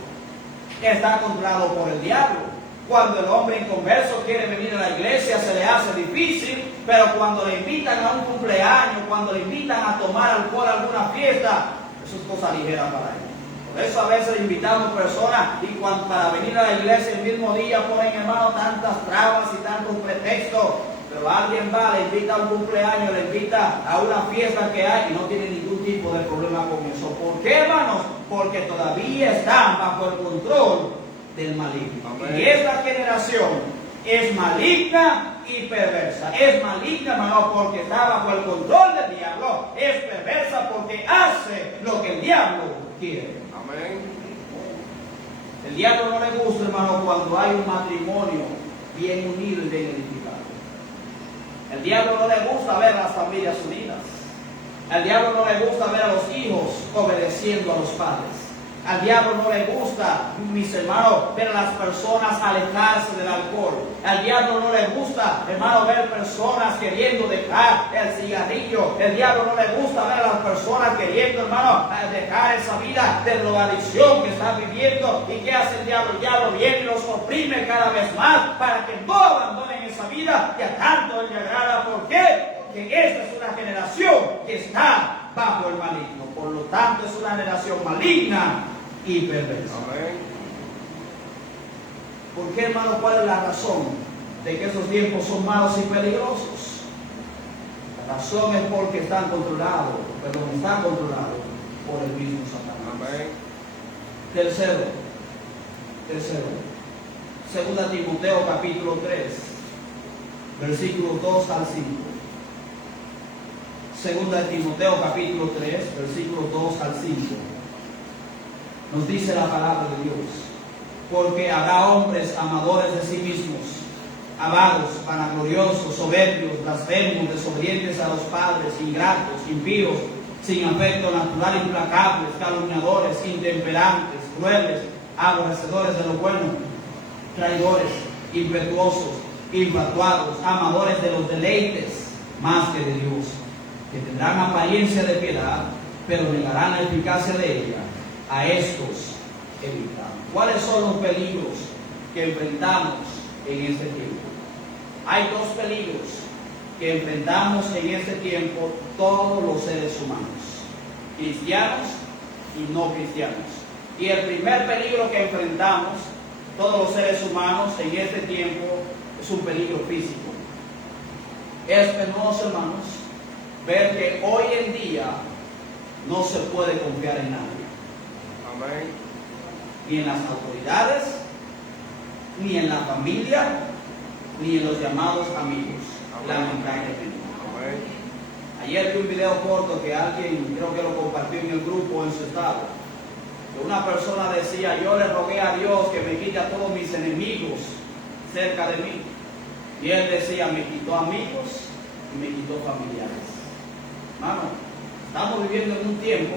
Está controlado por el diablo. Cuando el hombre inconverso quiere venir a la iglesia se le hace difícil, pero cuando le invitan a un cumpleaños, cuando le invitan a tomar alcohol a alguna fiesta, eso es cosa ligera para él. Por eso a veces invitamos personas y para venir a la iglesia el mismo día ponen, hermano, tantas trabas y tantos pretextos. Pero alguien va, le invita a un cumpleaños, le invita a una fiesta que hay y no tiene ningún tipo de problema con eso. ¿Por qué, hermanos? porque todavía están bajo el control del maligno. Amén. Y esta generación es maligna y perversa. Es maligna, hermano, porque está bajo el control del diablo. Es perversa porque hace lo que el diablo quiere. Amén. El diablo no le gusta, hermano, cuando hay un matrimonio bien unido y bien edificado. El diablo no le gusta ver a las familias unidas. Al diablo no le gusta ver a los hijos obedeciendo a los padres. Al diablo no le gusta, mis hermanos, ver a las personas alejarse del alcohol. Al diablo no le gusta, hermano, ver personas queriendo dejar el cigarrillo. El diablo no le gusta ver a las personas queriendo, hermano, dejar esa vida de drogadicción que están viviendo. ¿Y qué hace el diablo? El diablo viene y los oprime cada vez más para que no abandonen esa vida que a tanto le agrada. ¿Por qué? Porque esta es una generación que está bajo el maligno. Por lo tanto, es una generación maligna y perversa. Amén. ¿Por qué, hermano? ¿Cuál es la razón de que esos tiempos son malos y peligrosos? La razón es porque están controlados por el mismo Satanás. Amén. Tercero, segunda Timoteo capítulo 3, versículos 2 al 5. Segunda de Timoteo capítulo 3, versículos 2 al 5. Nos dice la palabra de Dios: porque habrá hombres amadores de sí mismos, avaros, vanagloriosos, soberbios, blasfemos, desobedientes a los padres, ingratos, impíos, sin afecto natural, implacables, calumniadores, intemperantes, crueles, aborrecedores de lo bueno, traidores, impetuosos, infatuados, amadores de los deleites más que de Dios, que tendrán apariencia de piedad, pero negarán la eficacia de ella. A estos evitamos. ¿Cuáles son los peligros que enfrentamos en este tiempo? Hay dos peligros que enfrentamos en este tiempo todos los seres humanos, cristianos y no cristianos. Y el primer peligro que enfrentamos todos los seres humanos en este tiempo es un peligro físico. Es penoso, hermanos, ver que hoy en día no se puede confiar en nadie. Amén. Ni en las autoridades, ni en la familia, ni en los llamados amigos, lamentablemente. Amén. Ayer vi un video corto que alguien, creo que lo compartió en el grupo, en su estado, que una persona decía: yo le rogué a Dios que me quite a todos mis enemigos cerca de mí. Y él decía: me quitó amigos y me quitó familiares. Hermano, estamos viviendo en un tiempo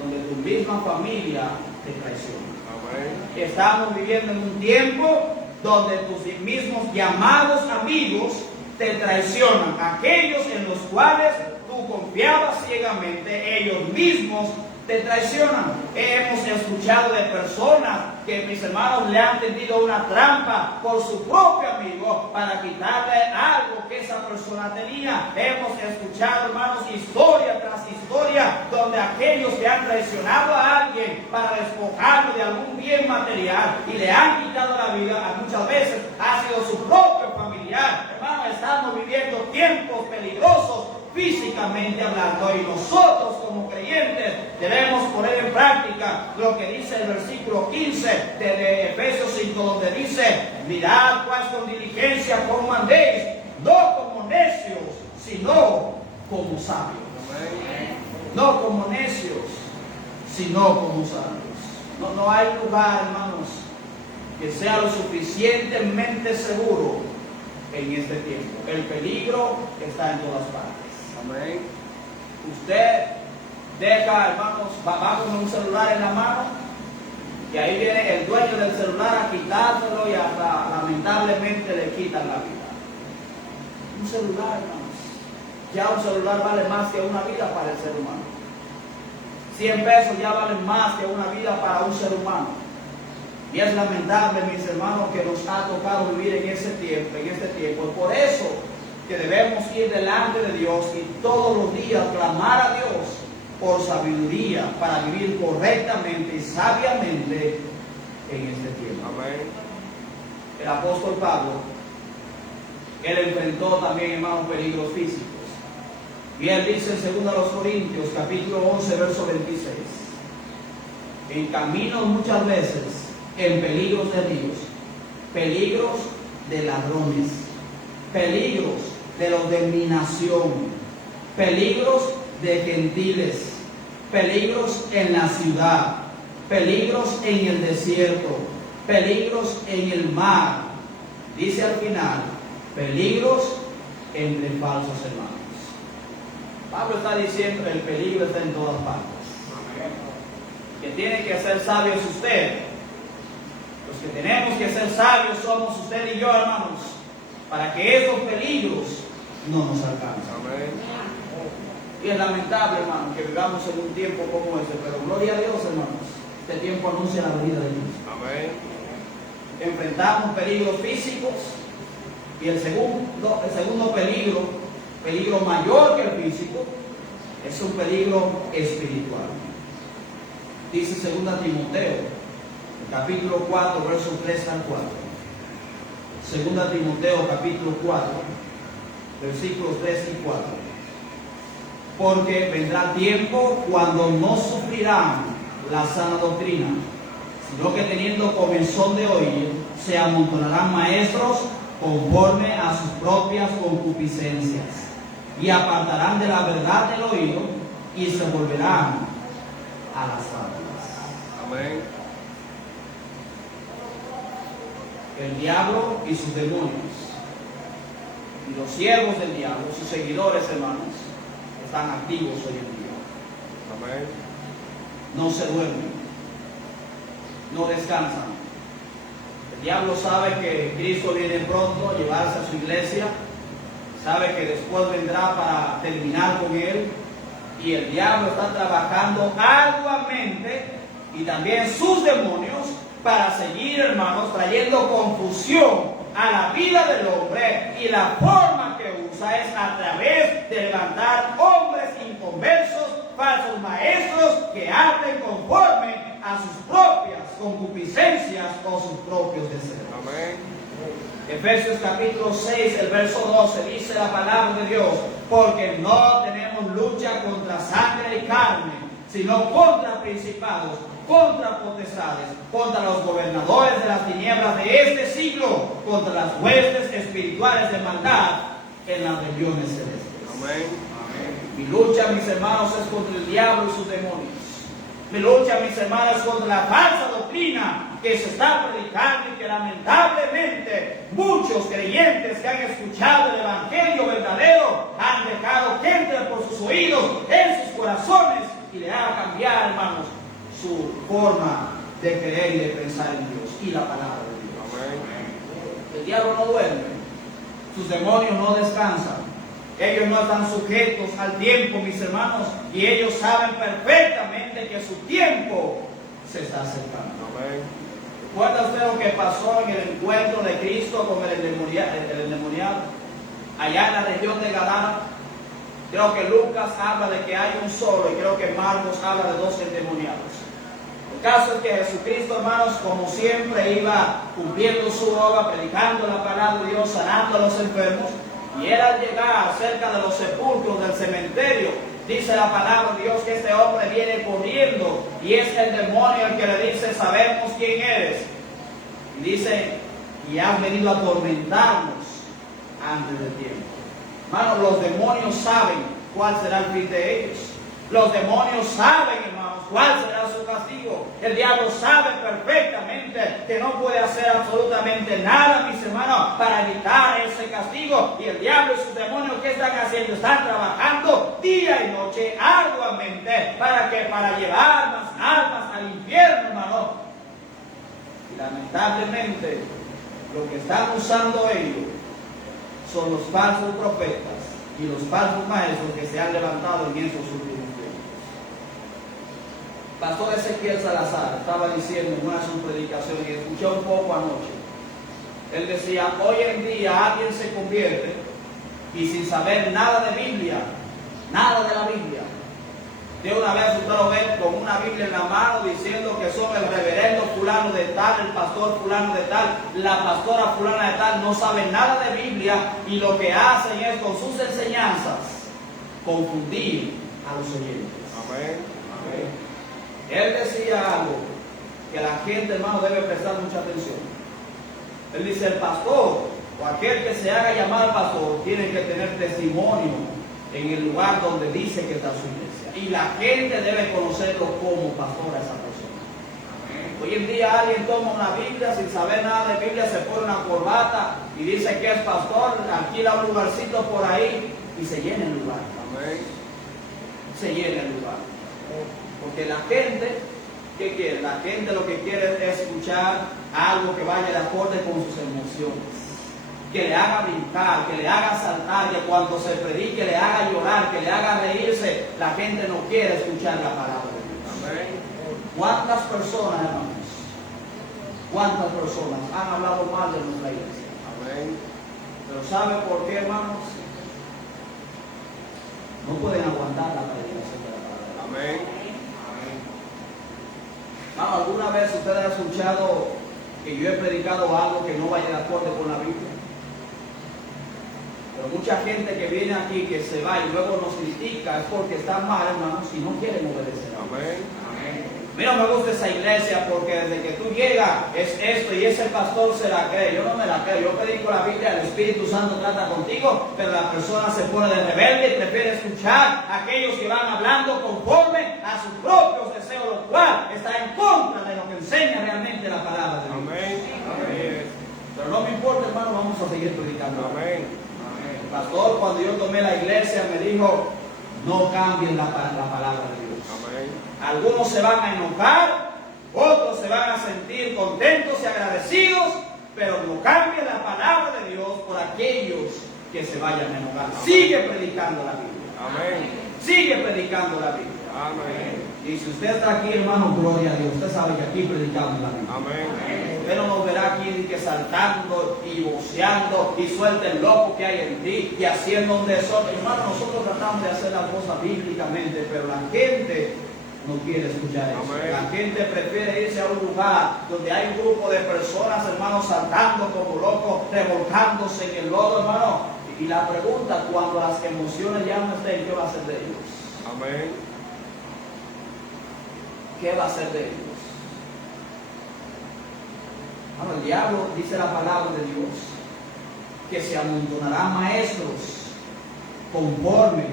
donde tu misma familia te traiciona. Amén. Estamos viviendo en un tiempo donde tus mismos llamados amigos te traicionan. Aquellos en los cuales tú confiabas ciegamente, ellos mismos te traicionan. Hemos escuchado de personas que, mis hermanos, le han tendido una trampa por su propio amigo para quitarle algo que esa persona tenía. Hemos escuchado, hermanos, historia tras historia, donde aquellos que han traicionado a alguien para despojarlo de algún bien material y le han quitado la vida, muchas veces ha sido su propio familiar. Hermanos, estamos viviendo tiempos peligrosos físicamente hablando, y nosotros como creyentes debemos poner en práctica lo que dice el versículo 15 de Efesios 5, donde dice: mirad pues con diligencia cómo andéis, no como necios, sino como sabios. No como necios, sino como sabios. No hay lugar, hermanos, que sea lo suficientemente seguro en este tiempo. El peligro está en todas partes. Amén. Usted deja, hermanos, va con un celular en la mano y ahí viene el dueño del celular a quitárselo y hasta lamentablemente le quitan la vida. Un celular, hermanos. Ya un celular vale más que una vida para el ser humano. 100 pesos ya valen más que una vida para un ser humano. Y es lamentable, mis hermanos, que nos ha tocado vivir en este tiempo. Por eso que debemos ir delante de Dios y todos los días clamar a Dios por sabiduría para vivir correctamente y sabiamente en este tiempo. Amén. El apóstol Pablo, él enfrentó también, hermanos, peligros físicos. Y él dice en 2 Corintios capítulo 11, verso 26: en caminos muchas veces, en peligros de ríos, peligros de ladrones, peligros de los de mi nación, peligros de gentiles, peligros en la ciudad, peligros en el desierto, peligros en el mar. Dice al final, peligros entre falsos hermanos. Pablo está diciendo que el peligro está en todas partes. Que tiene que ser sabios usted. Los que tenemos que ser sabios somos usted y yo, hermanos, para que esos peligros no nos alcancen. Y es lamentable, hermanos, que vivamos en un tiempo como este, pero gloria a Dios, hermanos, este tiempo anuncia la venida de Cristo. Amén. Enfrentamos peligros físicos y el segundo peligro mayor que el físico, es un peligro espiritual. Dice 2 Timoteo, capítulo 4, versos 3 al 4. 2 Timoteo, capítulo 4, versículos 3 y 4. Porque vendrá tiempo cuando no sufrirán la sana doctrina, sino que teniendo comezón de oír, se amontonarán maestros conforme a sus propias concupiscencias, y apartarán de la verdad del oído, y se volverán a las fábulas. Amén. El diablo y sus demonios, y los siervos del diablo, sus seguidores, hermanos, están activos hoy en día. Amén. No se duermen, no descansan. El diablo sabe que Cristo viene pronto a llevarse a su iglesia, sabe que después vendrá para terminar con él, y el diablo está trabajando arduamente, y también sus demonios, para seguir, hermanos, trayendo confusión a la vida del hombre, y la forma que usa es a través de levantar hombres inconversos, falsos maestros, que hablen conforme a sus propias concupiscencias o sus propios deseos. Amén. Efesios capítulo 6, el verso 12, dice la palabra de Dios: porque no tenemos lucha contra sangre y carne, sino contra principados, contra potestades, contra los gobernadores de las tinieblas de este siglo, contra las huestes espirituales de maldad en las regiones celestes. Amén. Mi lucha, mis hermanos, es contra el diablo y sus demonios. Mi lucha, mis hermanos, es contra la falsa doctrina que se está predicando, y que lamentablemente muchos creyentes que han escuchado el evangelio verdadero han dejado que entre por sus oídos, en sus corazones, y le haga cambiar, hermanos, su forma de creer y de pensar en Dios y la palabra de Dios. Amén. El diablo no duerme, sus demonios no descansan. Ellos no están sujetos al tiempo, mis hermanos, y ellos saben perfectamente que su tiempo se está acercando. Amén. ¿Recuerda usted lo que pasó en el encuentro de Cristo con el endemoniado allá en la región de Gadara? Creo que Lucas habla de que hay un solo, y creo que Marcos habla de 2 endemoniados. El caso es que Jesucristo, hermanos, como siempre, iba cumpliendo su obra, predicando la palabra de Dios, sanando a los enfermos. Y él, al llegar cerca de los sepulcros del cementerio, dice la palabra de Dios que este hombre viene corriendo, y es el demonio el que le dice: sabemos quién eres. Y dice: y has venido a atormentarnos antes del tiempo. Hermanos, los demonios saben cuál será el fin de ellos. Los demonios saben, hermanos, cuál será su castigo. El diablo sabe perfectamente que no puede hacer absolutamente nada, mis hermanos, para evitar ese castigo. Y el diablo y sus demonios, ¿qué están haciendo? Están trabajando día y noche arduamente para llevar más almas al infierno, hermano. Y lamentablemente, lo que están usando ellos son los falsos profetas y los falsos maestros que se han levantado en esos últimos tiempos. Pastor Ezequiel Salazar estaba diciendo en una de sus predicaciones, y escuché un poco anoche. Él decía: hoy en día alguien se convierte y sin saber nada de Biblia, nada de la Biblia, de una vez usted lo ve con una Biblia en la mano diciendo que son el reverendo fulano de tal, el pastor fulano de tal, la pastora fulana de tal. No saben nada de Biblia, y lo que hacen es, con sus enseñanzas, confundir a los oyentes. Amén. Amén. Él decía algo que la gente, hermano, debe prestar mucha atención. Él dice, el pastor o aquel que se haga llamar pastor tiene que tener testimonio en el lugar donde dice que está su iglesia. Y la gente debe conocerlo como pastor a esa persona. Hoy en día alguien toma una Biblia sin saber nada de Biblia, se pone una corbata y dice que es pastor, alquila un lugarcito por ahí y se llena el lugar. Amén. Se llena el lugar. Porque la gente, ¿qué quiere? La gente lo que quiere es escuchar algo que vaya de acorde con sus emociones, que le haga brincar, que le haga saltar, que cuando se predique le haga llorar, que le haga reírse. La gente no quiere escuchar la palabra de Dios. Amén. ¿Cuántas personas, hermanos? ¿Cuántas personas han hablado mal de nuestra iglesia? Amén. Pero ¿sabe por qué, hermanos? No pueden aguantar la predicación de la palabra. Amén. Hermano, ¿alguna vez usted ha escuchado que yo he predicado algo que no vaya de acuerdo con la Biblia? Pero mucha gente que viene aquí, que se va y luego nos critica, es porque están mal, hermanos, y no quieren obedecer. Amén. Mira, me gusta esa iglesia porque desde que tú llegas es esto y ese pastor se la cree. Yo no me la creo. Yo predico la Biblia, el Espíritu Santo trata contigo, pero la persona se pone de rebelde y prefiere escuchar a aquellos que van hablando conforme a sus propios deseos, lo cual está en contra de lo que enseña realmente la palabra de Dios. Amén. Amén. Pero no me importa, hermano, vamos a seguir predicando. Amén. El pastor, cuando yo tomé la iglesia, me dijo, no cambien la palabra de Dios. Amén. Algunos se van a enojar, otros se van a sentir contentos y agradecidos, pero no cambien la palabra de Dios por aquellos que se vayan a enojar. Sigue predicando la Biblia. Amén. Sigue predicando la Biblia. Amén. Y si usted está aquí, hermano, gloria a Dios. Usted sabe que aquí predicamos la Biblia. Amén. Usted no nos verá aquí que saltando y voceando y suelta el loco que hay en ti y haciendo un desorden. Hermano, nosotros tratamos de hacer las cosas bíblicamente, pero la gente no quiere escuchar eso. Amén. La gente prefiere irse a un lugar donde hay un grupo de personas, hermanos, saltando como locos, revolcándose en el lodo, hermano. Y la pregunta, cuando las emociones ya no estén, ¿qué va a hacer de ellos? Amén. ¿Qué va a hacer de ellos? Bueno, el diablo, dice la palabra de Dios, que se amontonarán maestros conforme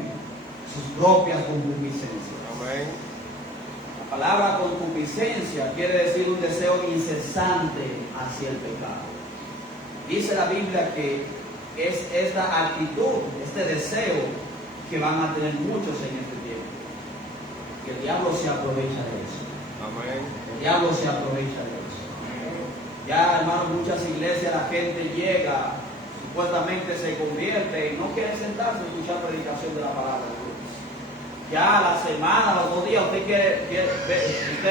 sus propias concupiscencias. Amén. La palabra concupiscencia quiere decir un deseo incesante hacia el pecado. Dice la Biblia que es esta actitud, este deseo que van a tener muchos en este tiempo. Que el diablo se aprovecha de eso. Amén. El diablo se aprovecha de eso. Ya, hermano, muchas iglesias la gente llega, supuestamente se convierte y no quiere sentarse a escuchar predicación de la palabra de Dios. Ya a la semana, los 2 días, usted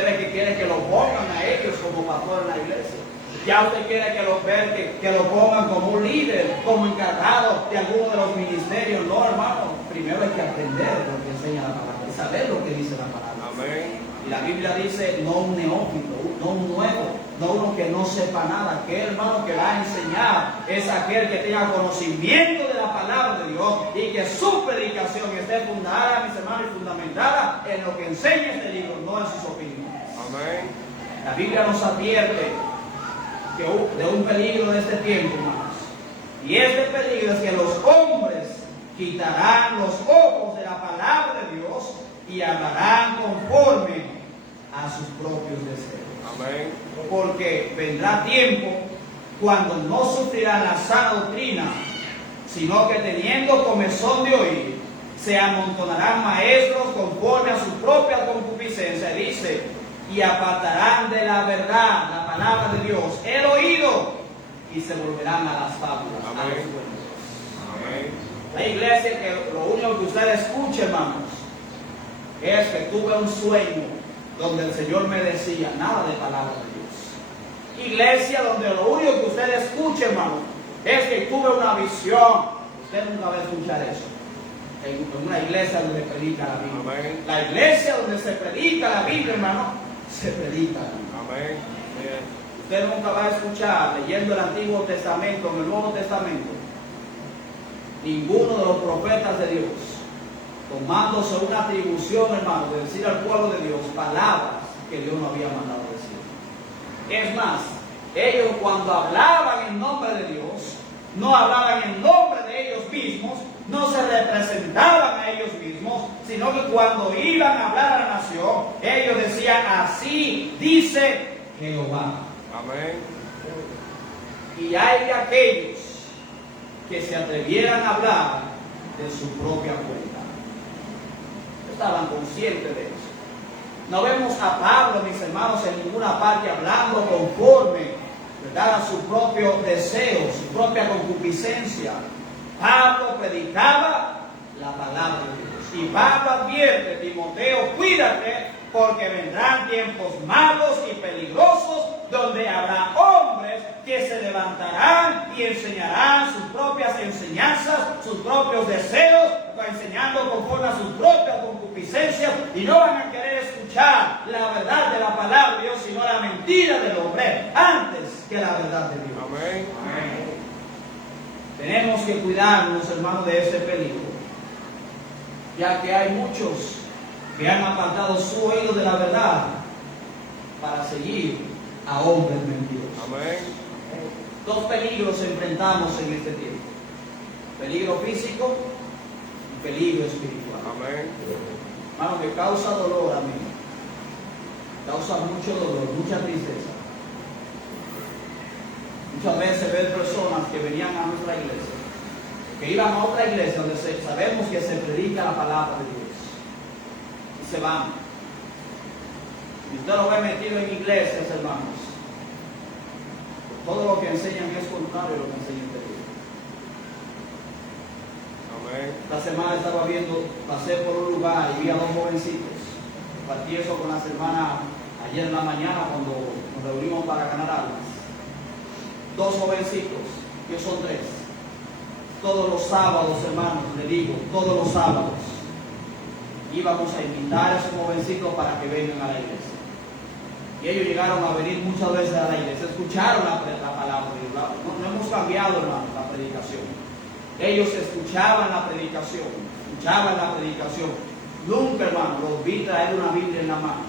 ve que quiere que lo pongan a ellos como pastor en la iglesia. Ya usted quiere que lo pongan como un líder, como encargado de alguno de los ministerios. No, hermano, primero hay que aprender lo que enseña la palabra y saber lo que dice la palabra. Amén. Y la Biblia dice, no un neófito, no un nuevo, no uno que no sepa nada, aquel hermano que va a enseñar es aquel que tenga conocimiento de la palabra de Dios y que su predicación esté fundada, mis hermanos, y fundamentada en lo que enseña este libro, no en sus opiniones. Amén. La Biblia nos advierte de un peligro de este tiempo, hermanos. Y este peligro es que los hombres quitarán los ojos de la palabra de Dios y hablarán conforme a sus propios deseos. Amén. Porque vendrá tiempo cuando no sufrirán la sana doctrina, sino que teniendo comezón de oír, se amontonarán maestros conforme a su propia concupiscencia. Dice, y apartarán de la verdad, la palabra de Dios, el oído, y se volverán a las fábulas, a los Amén. cuentos. Amén. La iglesia, que lo único que usted escuche, hermanos, es que tuve un sueño donde el Señor me decía, nada de palabra de Dios. Iglesia donde lo único que usted escuche, hermano, es que tuve una visión. Usted nunca va a escuchar eso en una iglesia donde predica la Biblia. Amén. La iglesia donde se predica la Biblia, hermano, se predica la Biblia. Amén. Usted nunca va a escuchar, leyendo el Antiguo Testamento, en el Nuevo Testamento, ninguno de los profetas de Dios tomándose una atribución, hermano, de decir al pueblo de Dios palabras que Dios no había mandado decir. Es más, ellos cuando hablaban en nombre de Dios, no hablaban en nombre de ellos mismos, no se representaban a ellos mismos, sino que cuando iban a hablar a la nación, ellos decían, así dice Jehová. Amén. Y hay de aquellos que se atrevieran a hablar de su propia cuenta. Estaban conscientes de eso. No vemos a Pablo, mis hermanos, en ninguna parte hablando conforme, ¿verdad?, a su propio deseo, su propia concupiscencia. Pablo predicaba la palabra de Dios. Y Pablo advierte, Timoteo, cuídate, porque vendrán tiempos malos y peligrosos, donde habrá hombres que se levantarán y enseñarán sus propias enseñanzas, sus propios deseos, enseñando conforme a sus propias concupiscencias, y no van a querer escuchar la verdad de la palabra de Dios, sino la mentira del hombre, antes que la verdad de Dios. Amén. Tenemos que cuidarnos, hermanos, de este peligro, ya que hay muchos que han apartado su oído de la verdad para seguir a hombres mentirosos. Amén. Dos peligros enfrentamos en este tiempo: peligro físico y peligro espiritual. Amén. Hermano, que causa dolor a mí, causa mucho dolor, mucha tristeza. Muchas veces ver personas que venían a nuestra iglesia, que iban a otra iglesia donde sabemos que se predica la palabra de Dios, y se van. Y usted lo ve metido en iglesias, hermanos. Todo lo que enseñan es contrario a lo que enseña este libro. Amén. Esta semana estaba viendo, pasé por un lugar y vi a dos jovencitos. Compartí eso con las hermanas ayer en la mañana cuando nos reunimos para ganar almas. Dos jovencitos, que son tres. Todos los sábados, hermanos, le digo, todos los sábados íbamos a invitar a esos jovencitos para que vengan a la iglesia. Y ellos llegaron a venir muchas veces a la iglesia, escucharon la palabra de Dios. No hemos cambiado, hermanos, la predicación. Ellos escuchaban la predicación, Nunca, hermano, los vi traer una Biblia en la mano.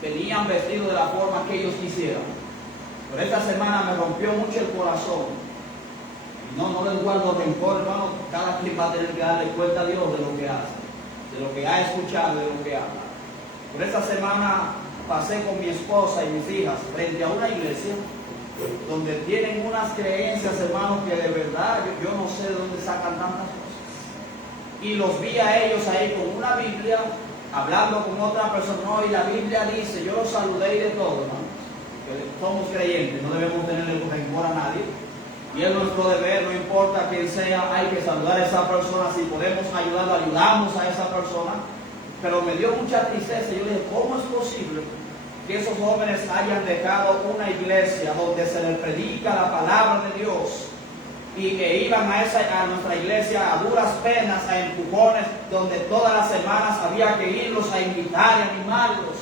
Venían vestidos de la forma que ellos quisieran. Pero esta semana me rompió mucho el corazón. No les guardo rencor, hermano. Cada quien va a tener que darle cuenta a Dios de lo que hace, de lo que ha escuchado, de lo que habla. Por esta semana pasé con mi esposa y mis hijas frente a una iglesia donde tienen unas creencias, hermanos, que de verdad yo no sé de dónde sacan tantas cosas. Y los vi a ellos ahí con una Biblia, hablando con otra persona. No, y la Biblia dice, yo los saludé y de todo, hermano. Que somos creyentes, no debemos tenerle rencor a nadie. Y es nuestro deber, no importa quién sea, hay que saludar a esa persona. Si podemos ayudarlo, ayudamos a esa persona. Pero me dio mucha tristeza. Yo le dije, ¿cómo es posible que esos jóvenes hayan dejado una iglesia donde se les predica la palabra de Dios y que iban a nuestra iglesia a duras penas, a empujones, donde todas las semanas había que irlos a invitar y animarlos?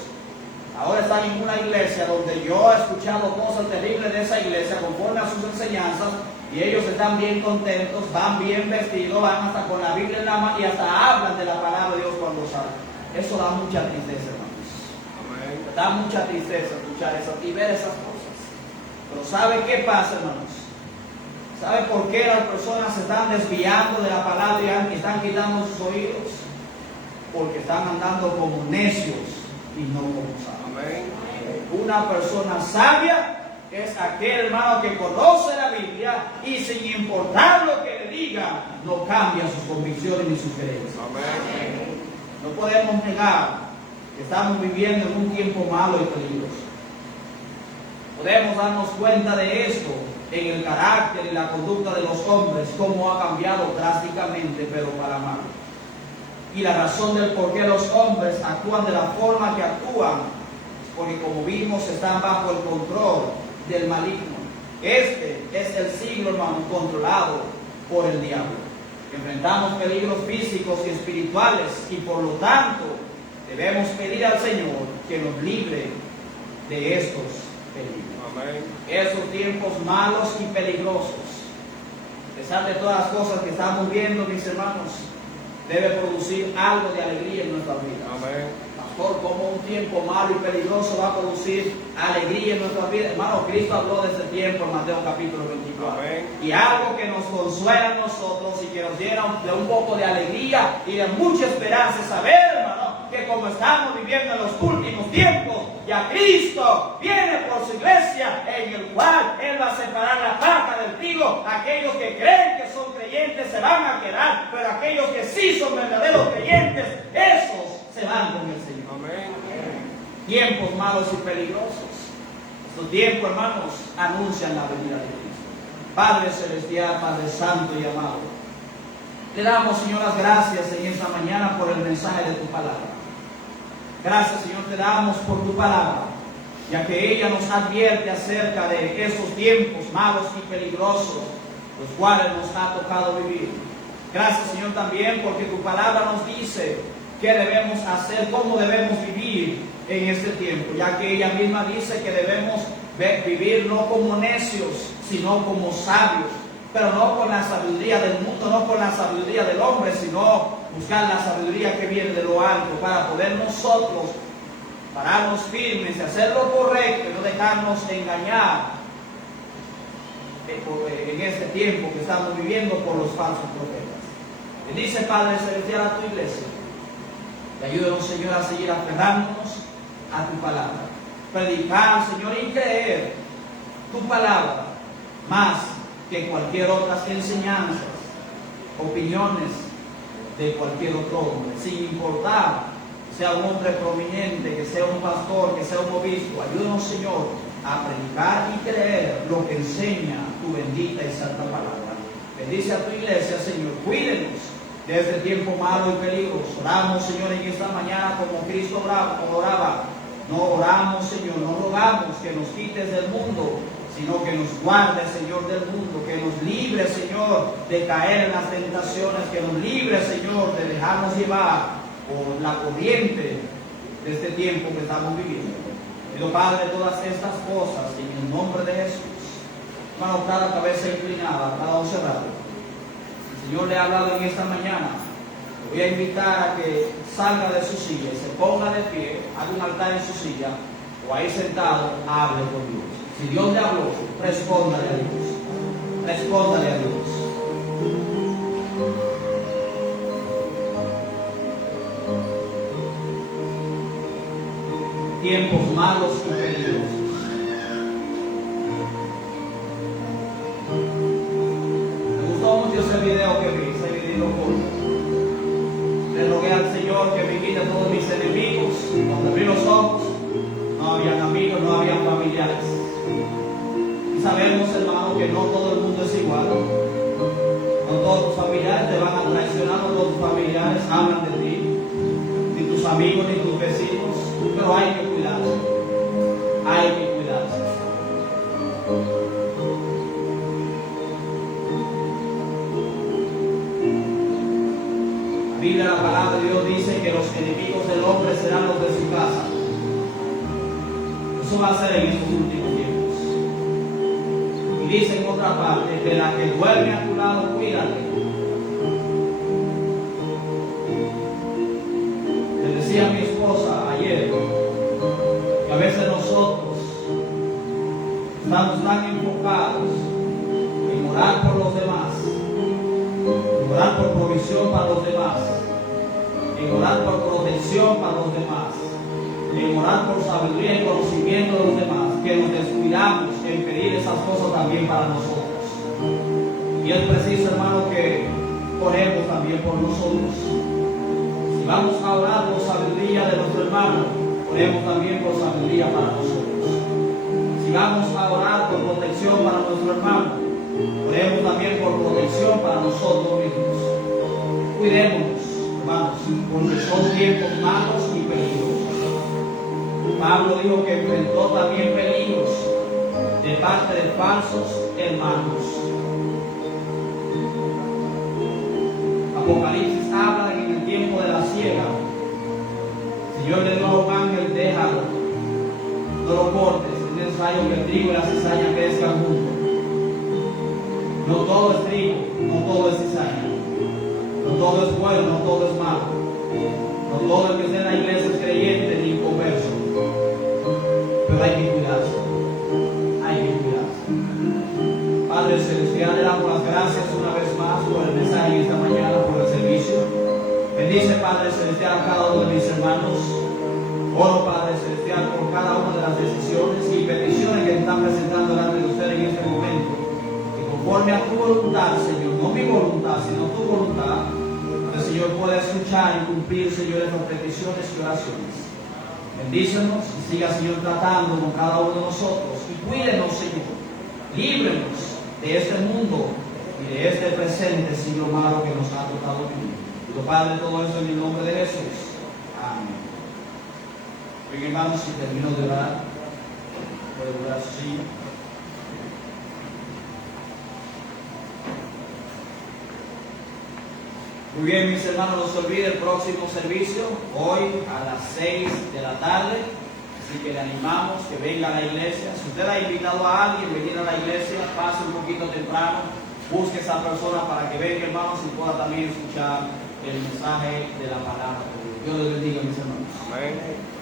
Ahora están en una iglesia donde yo he escuchado cosas terribles de esa iglesia conforme a sus enseñanzas, y ellos están bien contentos, van bien vestidos, van hasta con la Biblia en la mano y hasta hablan de la palabra de Dios cuando salen. Eso da mucha tristeza, hermanos. Amén. Da mucha tristeza escuchar eso y ver esas cosas. Pero ¿sabe qué pasa, hermanos? ¿Sabe por qué las personas se están desviando de la palabra y están quitando sus oídos? Porque están andando como necios y no como sabios. Amén. Una persona sabia es aquel, hermano, que conoce la Biblia y sin importar lo que le diga, no cambia sus convicciones ni sus creencias. Amén. No podemos negar que estamos viviendo en un tiempo malo y peligroso. Podemos darnos cuenta de esto en el carácter y la conducta de los hombres, cómo ha cambiado drásticamente, pero para mal. Y la razón del por qué los hombres actúan de la forma que actúan es porque, como vimos, están bajo el control del maligno. Este es el siglo, hermano, controlado por el diablo. Enfrentamos peligros físicos y espirituales y por lo tanto debemos pedir al Señor que nos libre de estos peligros. Amén. Esos tiempos malos y peligrosos, a pesar de todas las cosas que estamos viendo, mis hermanos, debe producir algo de alegría en nuestra vida. Amén. Las como un tiempo malo y peligroso va a producir alegría en nuestra vida. Hermano, Cristo habló de ese tiempo en Mateo capítulo 24. Amén. Y algo que nos consuela a nosotros y que nos llena de un poco de alegría y de mucha esperanza es saber, hermano, que como estamos viviendo en los últimos tiempos, ya Cristo viene por su iglesia, en el cual Él va a separar la paja del trigo. Aquellos que creen que son creyentes se van a quedar, pero aquellos que sí son verdaderos creyentes, esos se van con el Señor. Amén. Tiempos malos y peligrosos. Estos tiempos, hermanos, anuncian la venida de Cristo. Padre Celestial, Padre Santo y amado, te damos, Señor, las gracias en esta mañana por el mensaje de tu palabra. Gracias, Señor, te damos por tu palabra, ya que ella nos advierte acerca de esos tiempos malos y peligrosos, los cuales nos ha tocado vivir. Gracias, Señor, también porque tu palabra nos dice qué debemos hacer, cómo debemos vivir en este tiempo, ya que ella misma dice que debemos vivir no como necios, sino como sabios, pero no con la sabiduría del mundo, no con la sabiduría del hombre, sino buscar la sabiduría que viene de lo alto, para poder nosotros pararnos firmes y hacer lo correcto y no dejarnos engañar en este tiempo que estamos viviendo por los falsos profetas. Bendice, Padre Celestial, a tu iglesia. Y ayúdanos, Señor, a seguir aferrándonos a tu palabra. Predicar, Señor, y creer tu palabra más que cualquier otras enseñanzas, opiniones de cualquier otro hombre, sin importar que sea un hombre prominente, que sea un pastor, que sea un obispo. Ayúdanos, Señor, a predicar y creer lo que enseña tu bendita y santa palabra. Bendice a tu iglesia, Señor. Cuídenos de este tiempo malo y peligroso. Oramos, Señor, en esta mañana como Cristo oraba. No oramos, Señor, no rogamos que nos quites del mundo, sino que nos guarde, Señor, del mundo, que nos libre, Señor, de caer en las tentaciones, que nos libre, Señor, de dejarnos llevar por la corriente de este tiempo que estamos viviendo. Pido, Padre, todas estas cosas en el nombre de Jesús. Hermano, cada cabeza inclinada, cada ojo cerrado. El Señor le ha hablado en esta mañana. Le voy a invitar a que salga de su silla, se ponga de pie, haga un altar en su silla, o ahí sentado, hable con Dios. Si Dios le habló, respóndale a Dios. Respóndale a Dios. Tiempos malos y peligrosos. Me gustó mucho ese video que vi, ese video corto. Le rogué al Señor que me quite a todos mis enemigos. Cuando abrí los ojos, no habían amigos, no habían familiares. Y sabemos, hermano, que no todo el mundo es igual. No todos tus familiares te van a traicionar, no todos tus familiares hablan de ti, ni tus amigos, ni tus vecinos, pero hay que cuidarse. Hay que cuidarse. La Biblia, la palabra de Dios dice que los enemigos del hombre serán los de su casa. Eso va a ser en estos últimos tiempos. Y dice en otra parte, de la que duerme a tu lado, cuídate. Le decía a mi esposa ayer que a veces nosotros estamos tan enfocados en orar por los demás, en orar por provisión para los demás, en orar por protección para los demás, en orar por sabiduría y conocimiento de los demás, que nos descuidamos en pedir esas cosas también para nosotros. Y es preciso, hermano, que oremos también por nosotros. Si vamos a orar por sabiduría de nuestro hermano, oremos también por sabiduría para nosotros. Si vamos a orar por protección para nuestro hermano, oremos también por protección para nosotros mismos. Cuidémonos, hermanos, porque son tiempos malos y peligrosos. Pablo dijo que enfrentó también peligros de parte de falsos hermanos. Apocalipsis habla que en el tiempo de la siega, el Señor le dijo a un ángel: déjalo, no lo cortes, es necesario que el trigo y la cizaña crezcan juntos. No todo es trigo, no todo es cizaña, no todo es bueno, no todo es malo. No todo el que esté en la iglesia es creyente, decisiones y peticiones que están presentando delante de ustedes en este momento. Que conforme a tu voluntad, Señor, no mi voluntad, sino tu voluntad, el Señor pueda escuchar y cumplir, Señor, estas peticiones y oraciones. Bendícenos y siga, Señor, tratando con cada uno de nosotros. Y cuídenos, Señor. Líbrenos de este mundo y de este presente siglo malo que nos ha tocado vivir. Y lo Padre, todo eso en el nombre de Jesús. Amén. Bien, hermanos, si termino de orar, puede orar sí. Muy bien, mis hermanos, no se olvide el próximo servicio, hoy a las 6 de la tarde. Así que le animamos que venga a la iglesia. Si usted ha invitado a alguien a venir a la iglesia, pase un poquito temprano, busque a esa persona para que venga, hermanos, y pueda también escuchar el mensaje de la palabra. Dios les bendiga, mis hermanos. Amén.